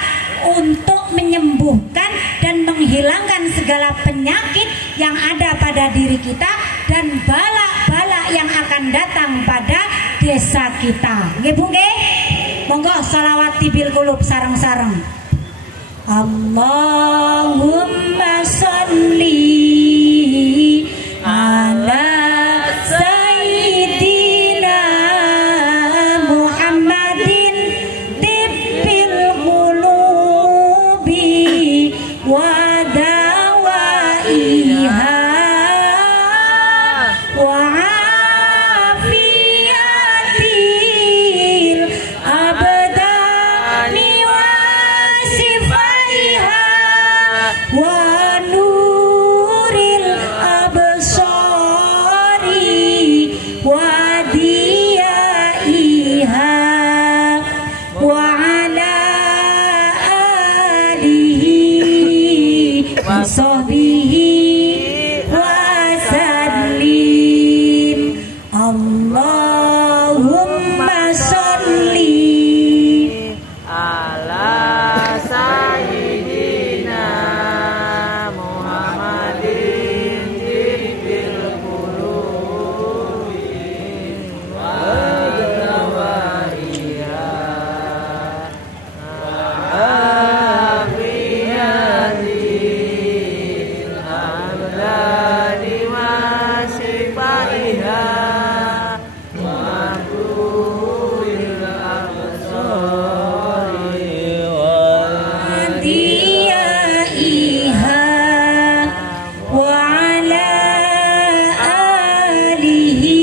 untuk menyembuhkan dan menghilangkan segala penyakit yang ada pada diri kita dan bala-bala yang akan datang pada desa kita. Nggih Bu nggih? Monggo solawat Tibil Kulub sareng-sareng. Allahumma sholli ala sayyidina Muhammadin tibbil qulubi wa dawaiha wa afiyatil abdani wa sifaiha wa nuril absari wa diyaiha wa ala alihi wa sahbihi wa sallim. Allahumma sholli ala sayyidina Muhammadin tibbil qulubi wa dawaiha wa afiyatil abdani wa sifaiha wa nuril absari wa diyaiha wa ala alihi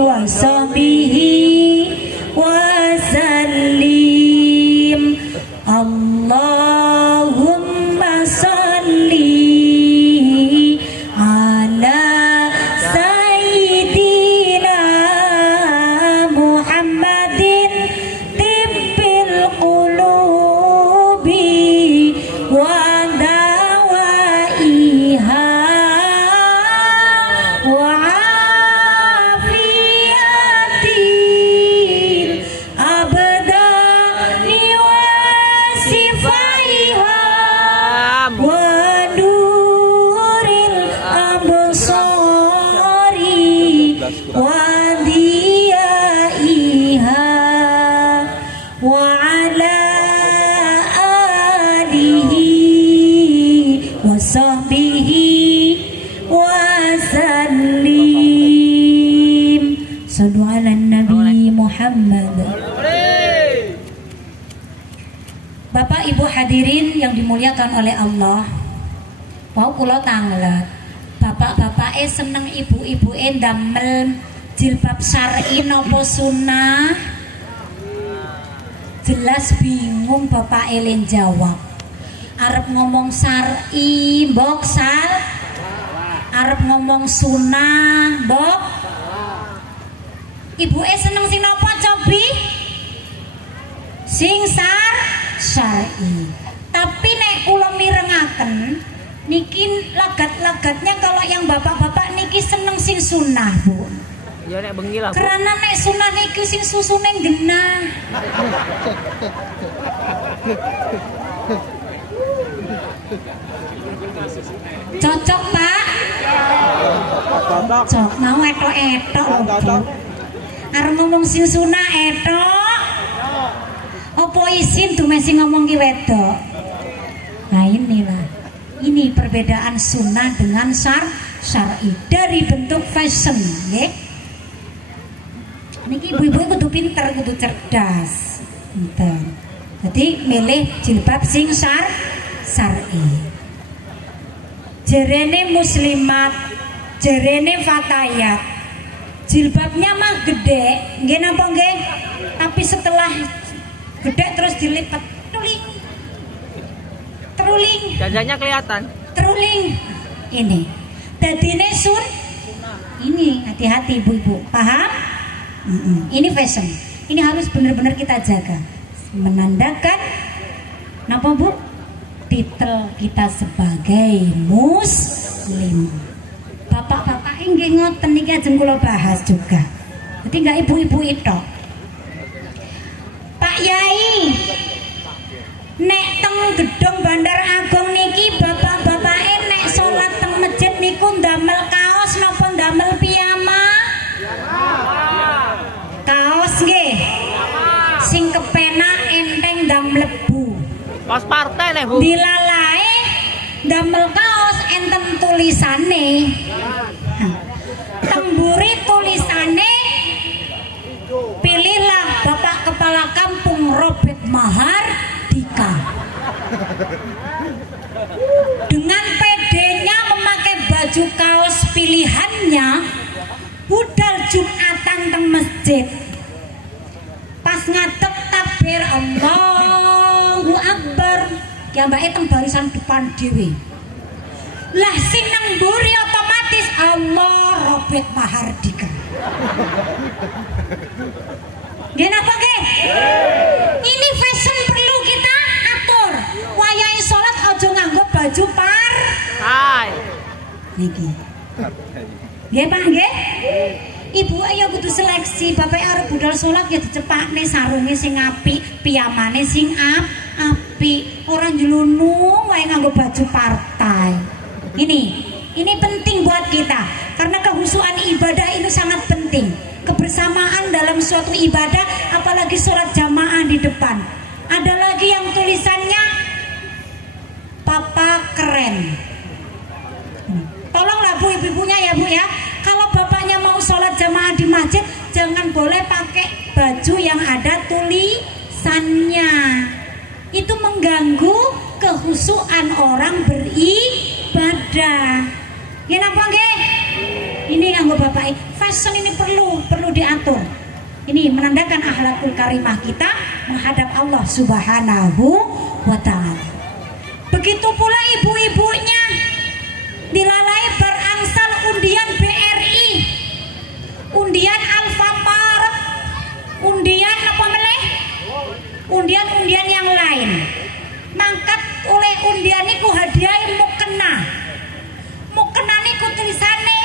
wa sahbihi wa sallim. Allahumma sholli ala sayyidina Muhammadin tibbil qulubi wa dawaiha wa afiyatil abdani wa sifaiha wa nuril absari wa diyaiha wa ala alihi wa sahbihi wa sallim. Sallu ala Nabi Muhammad. Bapak Ibu hadirin yang dimuliakan oleh Allah, mau kula tanglet bapak-bapak seneng ibu-ibu ndamel jilbab syar'i nopo sunnah? Jelas bingung bapak elen jawab. Arep ngomong syar'i mbok sal, arep ngomong sunnah mbok. Ibu seneng sing nopo cobi? Sing syar'i. Tapi nek kula mirengaken niki lagat-lagatnya kalau yang bapak-bapak niki seneng sing sunnah, Bu. Ya nek bengi lah, Bu. Karena nek sunnah niki sing susune genah. Cocok, Pak? Cocok. Mau etok-etok lho, Bu. Arep ngomong sing sunah etok. Apa isin tuh masih ngomong ki wedok? Nah inilah, ini perbedaan sunnah dengan syar'i dari bentuk fashion, ya. Niki ibu-ibu kudu pinter, kudu cerdas, pinter. Jadi milih jilbab sing syar'i. Jerene muslimat, jerene fatayat, jilbabnya mah gede, nggih napa nggih? Tapi setelah gede terus dilipat teruling. Jajanya kelihatan. Teruling. Ini. Dadine ini hati-hati ibu-ibu, paham? Ini fashion. Ini harus benar-benar kita jaga. Menandakan napa Bu? Titel kita sebagai muslim. Bapak-bapak nggih ngoten niki ajeng kula bahas juga. Jadi enggak ibu-ibu itu. Pak Yai, nek teng gedung Bandar Agung niki bapak-bapake nek salat teng masjid niku ndamel kaos napa ndamel piyama? Kaos nggih. Sing kepenak enteng ndang mlebu. Kaos partai nih Bu. Dilalae ndamel kaos enten tulisane. Temburi tulisane pilihlah Bapak Kepala Kampung Robert Mahardika. Dengan PD-nya memakai baju kaos pilihannya, budal Jumatan teng masjid. Pas ngadep takbir Allahu Akbar, ya mbak teng barisan depan dewi. Lah sing nang mburi otomatis Allah Robert Mahardika. Nggih napa nggih? Ini fashion perlu kita atur. Wayahe salat aja nganggo baju partai. Niki. Nggih Pak nggih? Ibu ayo kudu seleksi, bapak arep budal salat ya dicepakne sarunge sing apik, piyamane sing apik. Ora njlunu wae nganggo baju partai. Ini penting buat kita karena kehusuan ibadah itu sangat penting. Kebersamaan dalam suatu ibadah, apalagi sholat jamaah di depan. Ada lagi yang tulisannya Papa keren. Tolonglah Bu, ibu-ibunya ya Bu ya. Kalau bapaknya mau sholat jamaah di masjid, jangan boleh pakai baju yang ada tulisannya. Itu mengganggu kehusuan orang beribadah. Ya napa nggih? Ini kanggo bapak, fashion ini perlu diatur. Ini menandakan akhlakul karimah kita menghadap Allah Subhanahu wa taala. Begitu pula ibu-ibunya dilalai berangsal undian BRI, undian Alfamart, undian apa meleh? Undian-undian yang lain. Mangkat oleh undian niku hadiah mukena. Mukena niku tulisane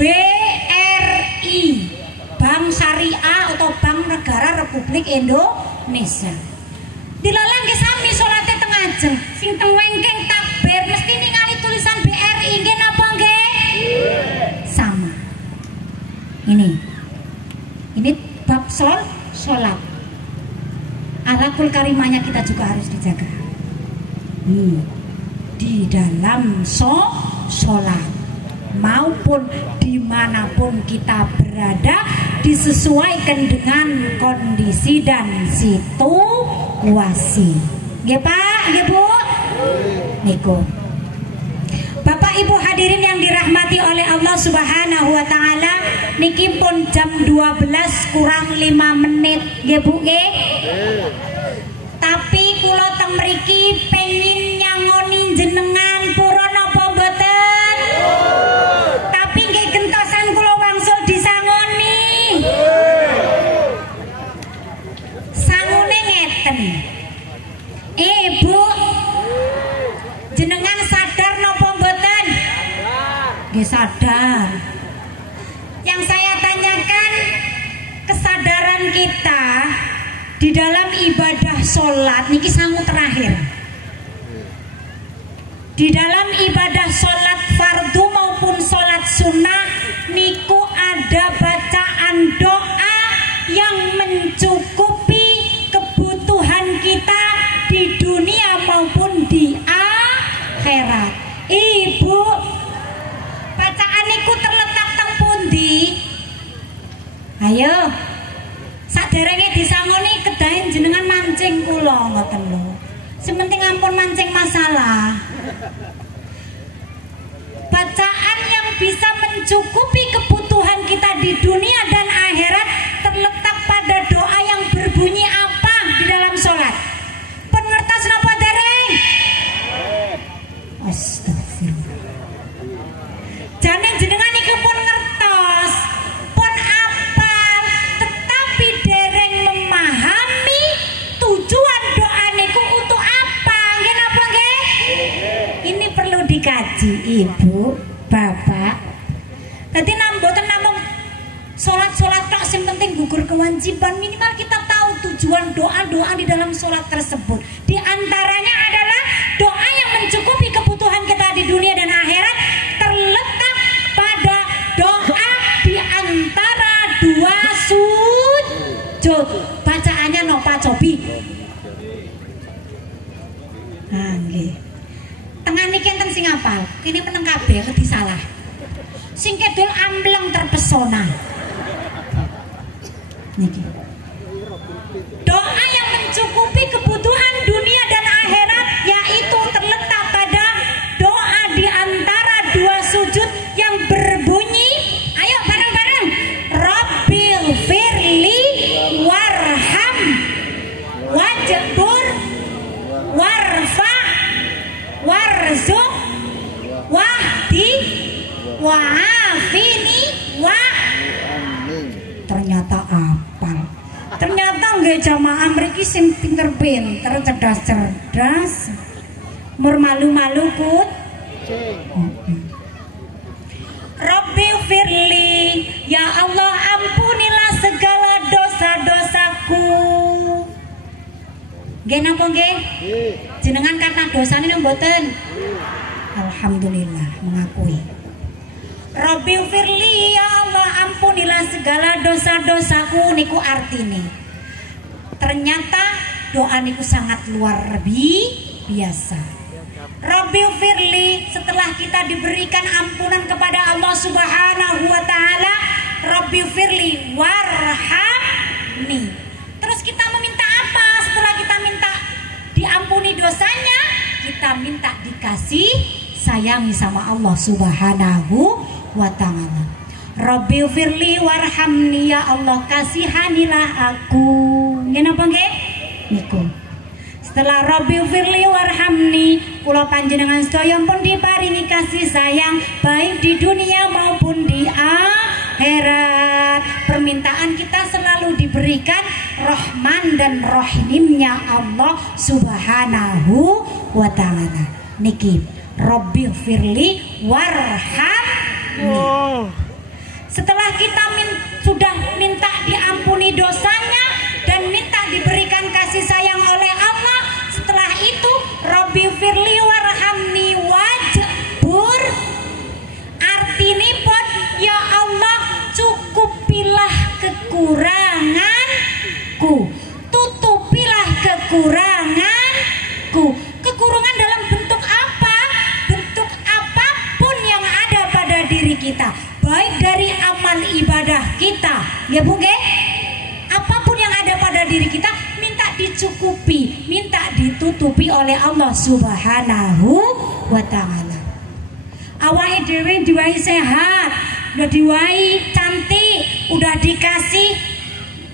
BRI, Bank Syariah atau Bank Negara Republik Indonesia. Dilalang ke sami salate teng ajeng, sing teng wengking takbir mesti ningali tulisan BRI nggih napa nggih? Sama. Ini bab salat. Akhlakul karimahnya kita juga harus dijaga. Di dalam sholat maupun dimanapun kita berada, disesuaikan dengan kondisi dan situasi. Nggih Pak, nggih Bu. Niku. Bapak Ibu hadirin yang dirahmati oleh Allah Subhanahu wa taala, niki pun jam 12 kurang 5 menit nggih Bu nggih. Tapi kula teng mriki pengin nyangoni jenengan pura napa mboten? Tapi nggih gentosan kula wangsul disangoni. Sangune ngeten. Bu, jenengan sadar napa mboten? Nggih sadar. Yang saya tanyakan, kesadaran kita di dalam ibadah sholat niki sangu terakhir. Di dalam ibadah sholat fardu maupun sholat sunnah niku ada bacaan doa yang mencukupi kebutuhan kita di dunia maupun di akhirat. Ibu, bacaan niku terletak teng pundi? Ayo, saderenge disangoni kedahen jenengan mancing kula. kula ngoten lho. Sing penting ampun mancing masalah. Bacaan yang bisa mencukupi kebutuhan kita di dunia dan akhirat terletak pada doa yang berbunyi apa di dalam sholat. Pengertas napa dereng? Astagfirullah. Jane jenengan iki pun ngertos, pun apal, tetapi dereng memahami tujuan doa niku untuk apa. Nggih napa nggih? Ini perlu dikaji, Ibu, Bapak. Dadi mboten namung sholat-sholat tok, sing penting gugur kewajiban, minimal kita tahu tujuan doa-doa di dalam sholat tersebut. Di antaranya adalah doa yang mencukupi kebutuhan kita di dunia dan akhirat terletak pada doa di antara dua sujud. Bacaannya napa cobi? Nah, nggih. Tengah niki enten sing apal. Kene meneng kabeh wedi salah. Sing kedul ambleng terpesona. Niki. Doa yang mencukupi kebutuhan dunia dan akhirat yaitu terletak pada doa di antara dua sujud yang berbunyi, ayo bareng-bareng, Rabbil firli warham wajbur warfa warzuq wahdi wa'afini wa. Ternyata apal. Ternyata nggih jamaah mriki sing pinter-pinter, cerdas-cerdas. Mur malu-malu put. Rabbi firli, ya Allah ampunilah segala dosa-dosaku. Nggih napa nggih? Jenengan karena dosane nang mboten? Alhamdulillah mengakui. Rabbi firli, ya Allah ampunilah segala dosa-dosaku niku artine. Ternyata doa niku sangat luar biasa. Rabbi firli, setelah kita diberikan ampunan kepada Allah Subhanahu wa taala, Rabbi firli warhamni. Terus kita meminta apa setelah kita minta diampuni dosanya? Kita minta dikasih sayangi sama Allah Subhanahu wa ta'ala. Rabbi firli warhamni, ya Allah kasihanilah aku. Nggih napa nggih? Niku. Setelah Rabbi firli warhamni, kula panjenengan sedaya pun diparingi kasih sayang baik di dunia maupun di akhirat. Permintaan kita selalu diberikan rahman dan rahimnya Allah Subhanahu wa ta'ala. Niki Rabbi firli warhamni. Setelah kita sudah minta diampuni dosanya dan minta diberikan kasih sayang oleh Allah, setelah itu Rabbi firli warhamni wajbur, artinipun ya Allah cukupilah kekuranganku, tutupilah kekuranganku. Kekurangan dalam bentuk apa? Bentuk apapun yang ada pada diri kita, baik dari amal ibadah kita, ya Bu nggih? Apapun yang ada pada diri kita minta dicukupi, minta ditutupi oleh Allah Subhanahu wa ta'ala. Awake dhewe diwai sehat, udah diwai cantik, udah dikasih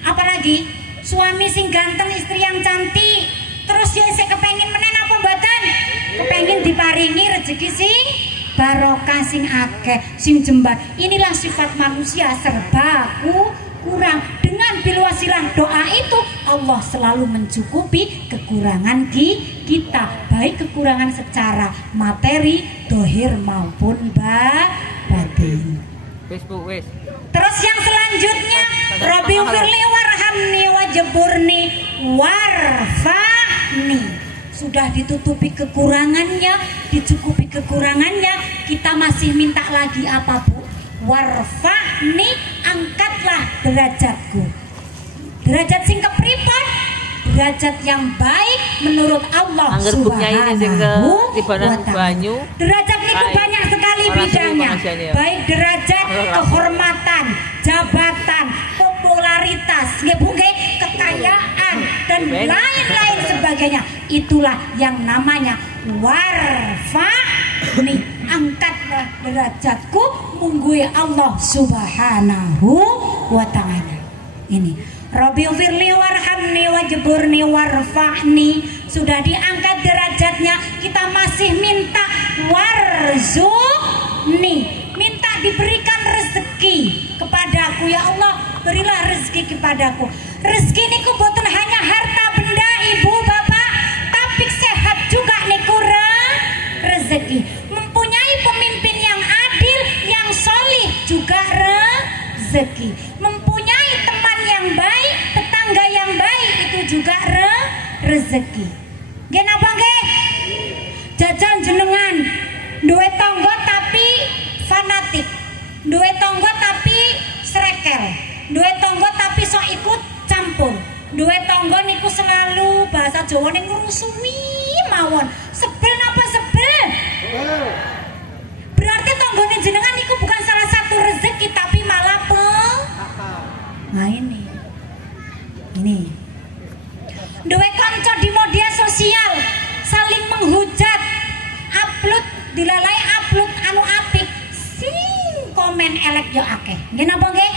apalagi suami sing ganteng, istri yang cantik, terus ya saya kepengin menen apa mboten? Kepengin diparingi rezeki sing barokah, sing akeh, sing jembar. Inilah sifat manusia serba kurang. Dengan bilwasilah doa itu Allah selalu mencukupi kekurangan kita, baik kekurangan secara materi, dohir maupun batin. Terus yang selanjutnya Rabbi firli warhamni wajburni warfa'ni. Sudah ditutupi kekurangannya, dicukupi kekurangannya, kita masih minta lagi apa Bu? Warfa'ni, angkatlah derajatku. Derajat sing kepripun? Derajat yang baik menurut Allah Subhanahu wa ta'ala. Derajat itu banyak sekali bidangnya, baik derajat kehormatan, jabatan, popularitas, kekayaan, dan lain-lain sebagainya. Itulah yang namanya warfa'ni, angkatlah derajatku munggui Allah Subhanahu wa ta'ala. Ini Rabbighfirli warhamni wajburni warfa'ni, sudah diangkat derajatnya, kita masih minta warzuqni, minta diberikan rezeki kepadaku. Ya Allah, berilah rezeki kepadaku. Rezeki niku boten hanya harta benda ibu bapak, tapi sehat juga niku rezeki. Mempunyai pemimpin yang adil, yang solih juga rezeki. Mempunyai teman yang baik, tetangga yang baik, itu juga rezeki. Nggih napa nggih? Jajan jenengan duwe tangga tapi fanatik, duwe tangga tapi srekel, duwe tangga tapi sok ikut campur, duwe tangga niku selalu bahasa Jawa ning ngrusuhi mawon. Sebel napa sebel? Berarti tanggane jenengan niku bukan salah satu rezeki tapi malah nah ini duwe kanca di media sosial saling menghujat, upload dilalai upload anu apik, sing komen elek yo akeh. Nggih napa nggih?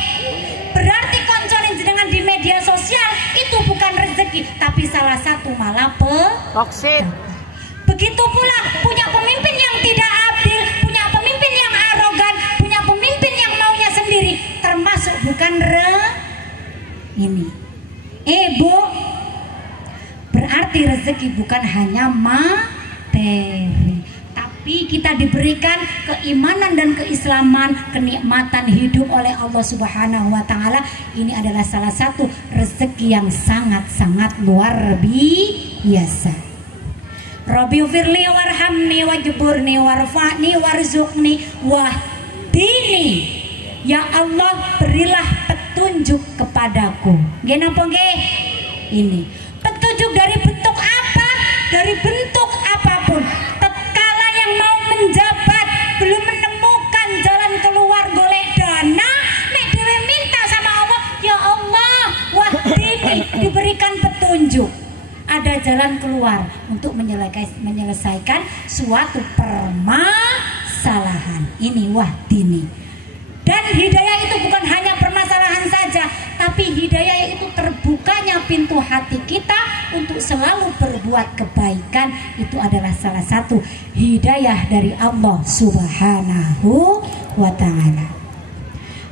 Berarti kancane jenengan di media sosial itu bukan rezeki tapi salah satu malah toksik. Begitu pula punya pemimpin yang tidak adil, punya pemimpin yang arogan, punya pemimpin yang maunya sendiri, termasuk bukan ini. Bu, berarti rezeki bukan hanya materi, tapi kita diberikan keimanan dan keislaman, kenikmatan hidup oleh Allah Subhanahu wa ta'ala. Ini adalah salah satu rezeki yang sangat-sangat luar biasa. Rabbighfirli warhamni wajburni warfa'ni warzuqni wahdini. Ya Allah, berilah petunjuk kepadaku. Nggih napa nggih? Ini petunjuk dari bentuk apa? Dari bentuk apapun. Tatkala yang mau menjabat belum menemukan jalan keluar golek dana, nek dhewe minta sama Allah, ya Allah, wahdini, diberikan petunjuk. Ada jalan keluar untuk menyelesaikan suatu permasalahan. Ini wahdini. Dan hidayah itu bukan hanya permasalahan saja, tapi hidayah itu terbukanya pintu hati kita untuk selalu berbuat kebaikan. Itu adalah salah satu hidayah dari Allah Subhanahu wa ta'ala.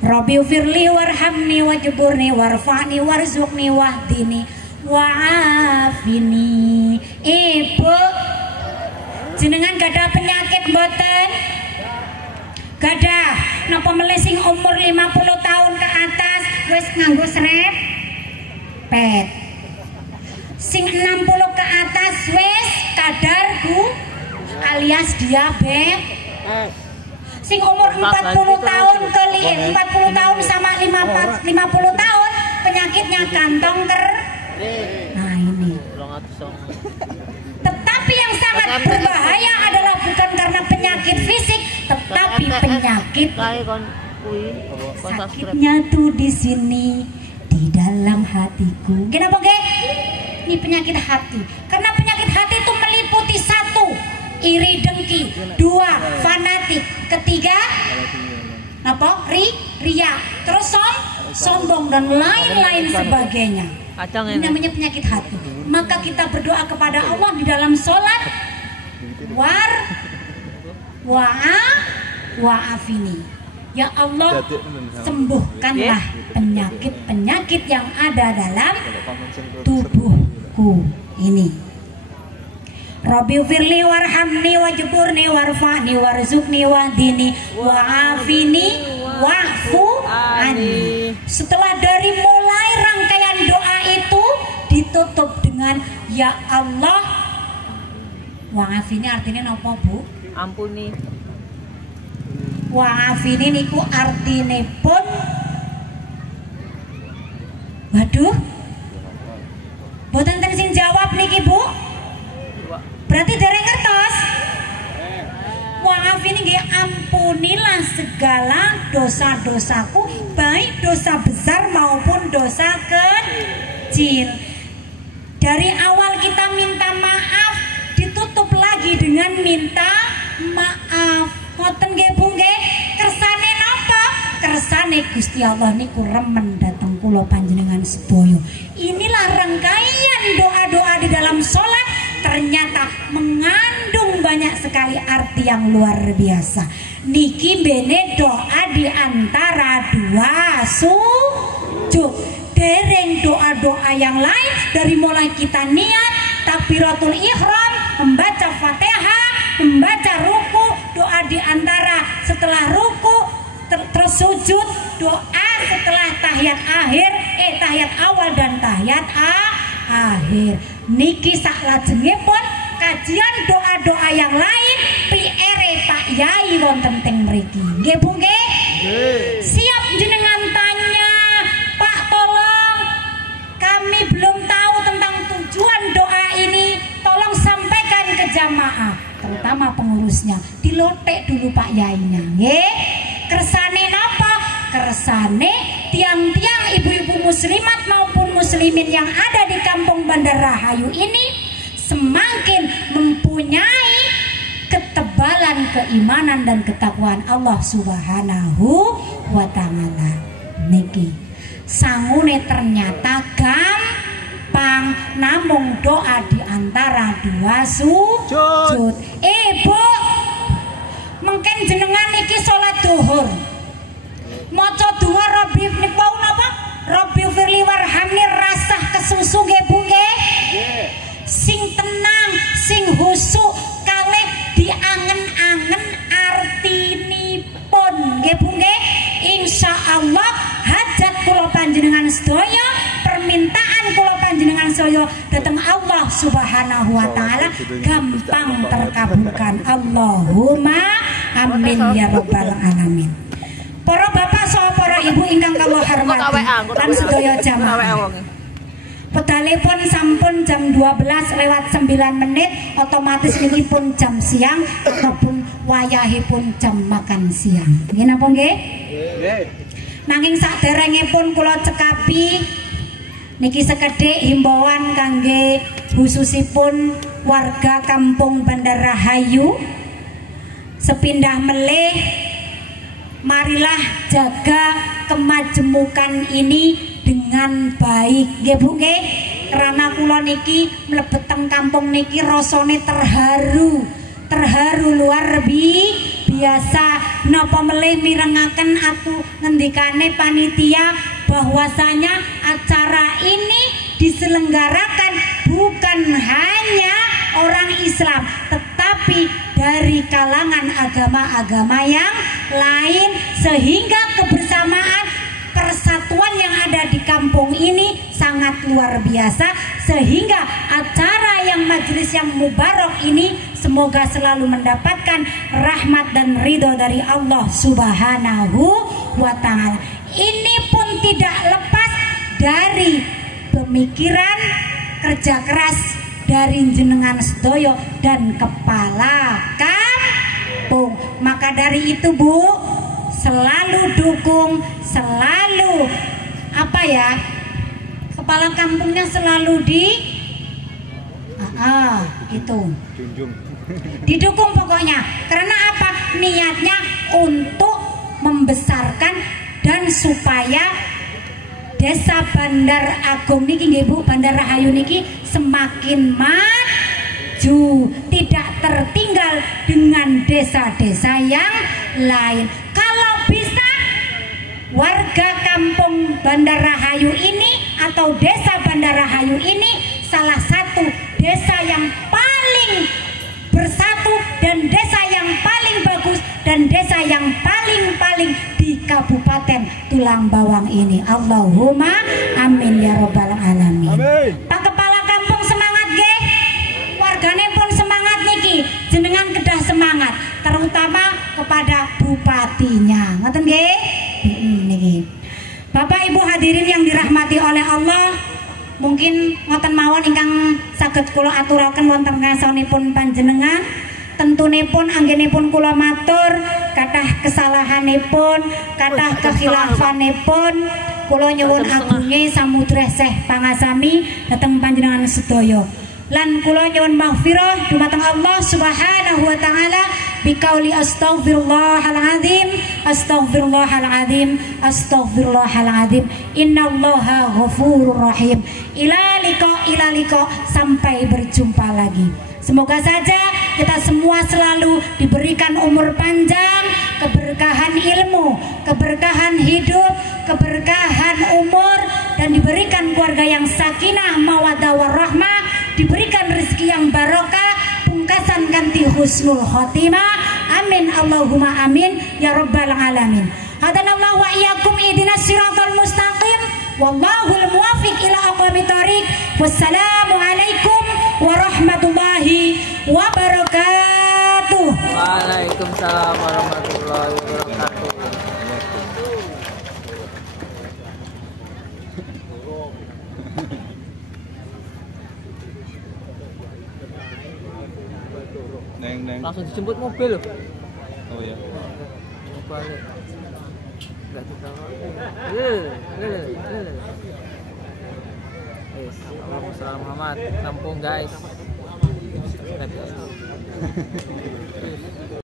Rabbighfirli warhamni wajburni warfa'ni warzuqni wahdini wa'afini. Ibu, jenengan gadah penyakit mboten? Gadah. Napa melesing umur 50 tahun ke atas wis nganggo srepet. Sing 60 ke atas wis kadarku alias diabetes. Sing umur 40 tahun ke 40 tahun sama 50 tahun penyakitnya kantong nah ini. Tetapi yang sangat berbahaya adalah bukan karena penyakit fisik, tetapi penyakit sakitnya tuh di sini, di dalam hatiku. Kenapa geng? Ini penyakit hati. Karena penyakit hati itu meliputi 1, iri dengki, 2, fanatik, 3, apa? Ria, terus sombong dan lain-lain sebagainya. Ini namanya penyakit hati. Maka kita berdoa kepada Allah di dalam sholat, wa'afini. Ya Allah, sembuhkanlah penyakit-penyakit yang ada dalam tubuhku ini. Rabbighfirli warhamni wajburni warfa'ni warzuqni wahdini wa'afini wa'fu anni. Setelah dari mulai rangkaian doa itu ditutup dengan ya Allah. Wa'afini artinya apa, Bu? Ampuni. Wa'afini niku artine pun, waduh, boten ten sing jawab niki, Bu. Berarti dereng ngertos. Wa'afini nggih, ampunilah segala dosa-dosaku, baik dosa besar maupun dosa kecil. Dari awal kita minta maaf, ditutup lagi dengan minta maaf. Ngoten nggih Bu nggih? Kersane napa? Kersane Gusti Allah niku remen dateng kula panjenengan sedaya. Inilah rangkaian doa-doa di dalam sholat, ternyata mengandung banyak sekali arti yang luar biasa. Niki bene doa di antara dua sujud. Dereng doa-doa yang lain, dari mulai kita niat takbiratul ihram, membaca Fatihah, membaca ruku, doa di antara setelah ruku, terus sujud, doa setelah tahiyat akhir, tahiyat awal dan tahiyat akhir. Niki saklajengipun kajian doa-doa yang lain PR Pak Yai wonten teng mriki. Nggih Bu nggih? Siap jenengan tanya, Pak tolong kami belum tahu tentang tujuan doa ini, tolong sampaikan ke jamaah, terutama pengurusnya. Dilotek dulu Pak Yainya, nggih. Kersane napa? Kersane tiang-tiang ibu-ibu muslimat maupun muslimin yang ada di Kampung Bandar Rahayu ini semakin mempunyai ketebalan keimanan dan ketakwaan Allah Subhanahu wa Ta'ala. Niki sangune ternyata gampang, namung doa di antara dua sujud. Bu, mungkin jenengan iki salat duhur maca donga Rabbi niku napa? Rabbi firli warhamni rasah kesusu nggih Bu nggih? Sing tenang, sing husuk, kalih diangen-angen artinipun nggih Bu nggih? Insyaallah hajat kula panjenengan sedaya, permintaan kula panjenengan sedaya dhateng Allah Subhanahu wa Ta'ala gampang terkabulkan. Allahumma amin ya rabbal alamin. Para bapak saha para ibu ingkang kula hormati lan sedaya jamaah. Pedalipun sampun jam 12:09, otomatis ini pun jam siang ataupun wayahipun jam makan siang. Nggih napa nggih? Nanging saderengipun kula cekapi niki sekedhik himbauan kangge khususipun warga Kampung Bandar Rahayu. Sepindah melih, marilah jaga kemajemukan ini dengan baik, nggih Bu nggih. Karena kula niki mlebet teng kampung niki rasane terharu luar biasa. Napa melih mirengaken aku ngendikane panitia bahwasanya acara ini diselenggarakan bukan hanya orang Islam, tetapi dari kalangan agama-agama yang lain, sehingga kebersamaan persatuan yang ada di kampung ini sangat luar biasa, sehingga acara yang majelis yang mubarak ini semoga selalu mendapatkan rahmat dan ridho dari Allah Subhanahu wa Ta'ala. Ini pun tidak lepas dari pemikiran kerja keras dari jenengan sedoyo dan kepala kampung. Maka dari itu Bu, selalu dukung, selalu kepala kampungnya selalu didukung pokoknya. Karena apa? Niatnya untuk membesarkan dan supaya Desa Bandar Agung niki nggih Bu, Bandar Rahayu niki semakin maju, tidak tertinggal dengan desa-desa yang lain. Kalau bisa warga Kampung Bandar Rahayu ini atau Desa Bandar Rahayu ini salah satu desa yang paling bersatu dan desa yang paling bagus dan desa yang paling di Kabupaten Tulang Bawang ini. Allahumma amin ya robbal alamin. Amin. Pak Kepala Kampung semangat nggih, wargane pun semangat niki, jenengan kedah semangat, terutama kepada bupatinya. Ngoten nggih? Niki. Bapak Ibu hadirin yang dirahmati oleh Allah, mungkin ngoten mawon ingkang saged kula aturaken wonten ngarsanipun panjenengan. Tentunipun anggenipun kula matur kathah kesalahanipun, kathah kekhilafanipun kula nyuwun agunge samudra seh pangasami dhateng panjenengan sedaya. Lan kula nyuwun maghfirah dumateng Allah Subhanahu wa taala biqauli astaghfirullahalazim astaghfirullahalazim astaghfirullahalazim innallaha ghafurur rahim. Ila liqa sampai berjumpa lagi. Semoga saja kita semua selalu diberikan umur panjang, keberkahan ilmu, keberkahan hidup, keberkahan umur, dan diberikan keluarga yang sakinah mawaddah warahmah, diberikan rezeki yang barokah, pungkasan ganti husnul khotimah. Amin Allahumma amin ya rabbal alamin. Hadanallahu wa iyyakum ihdinas siratal mustaqim wallahul muwaffiq ila aqwamit thoriq. Wassalamu alaikum warahmatullahi wabarakatuh. Waalaikumsalam warahmatullahi wabarakatuh. Neng. Langsung dijemput mobil. Oh ya. Balik. Enggak ditawa. Assalamualaikum Muhammad. Sampung guys.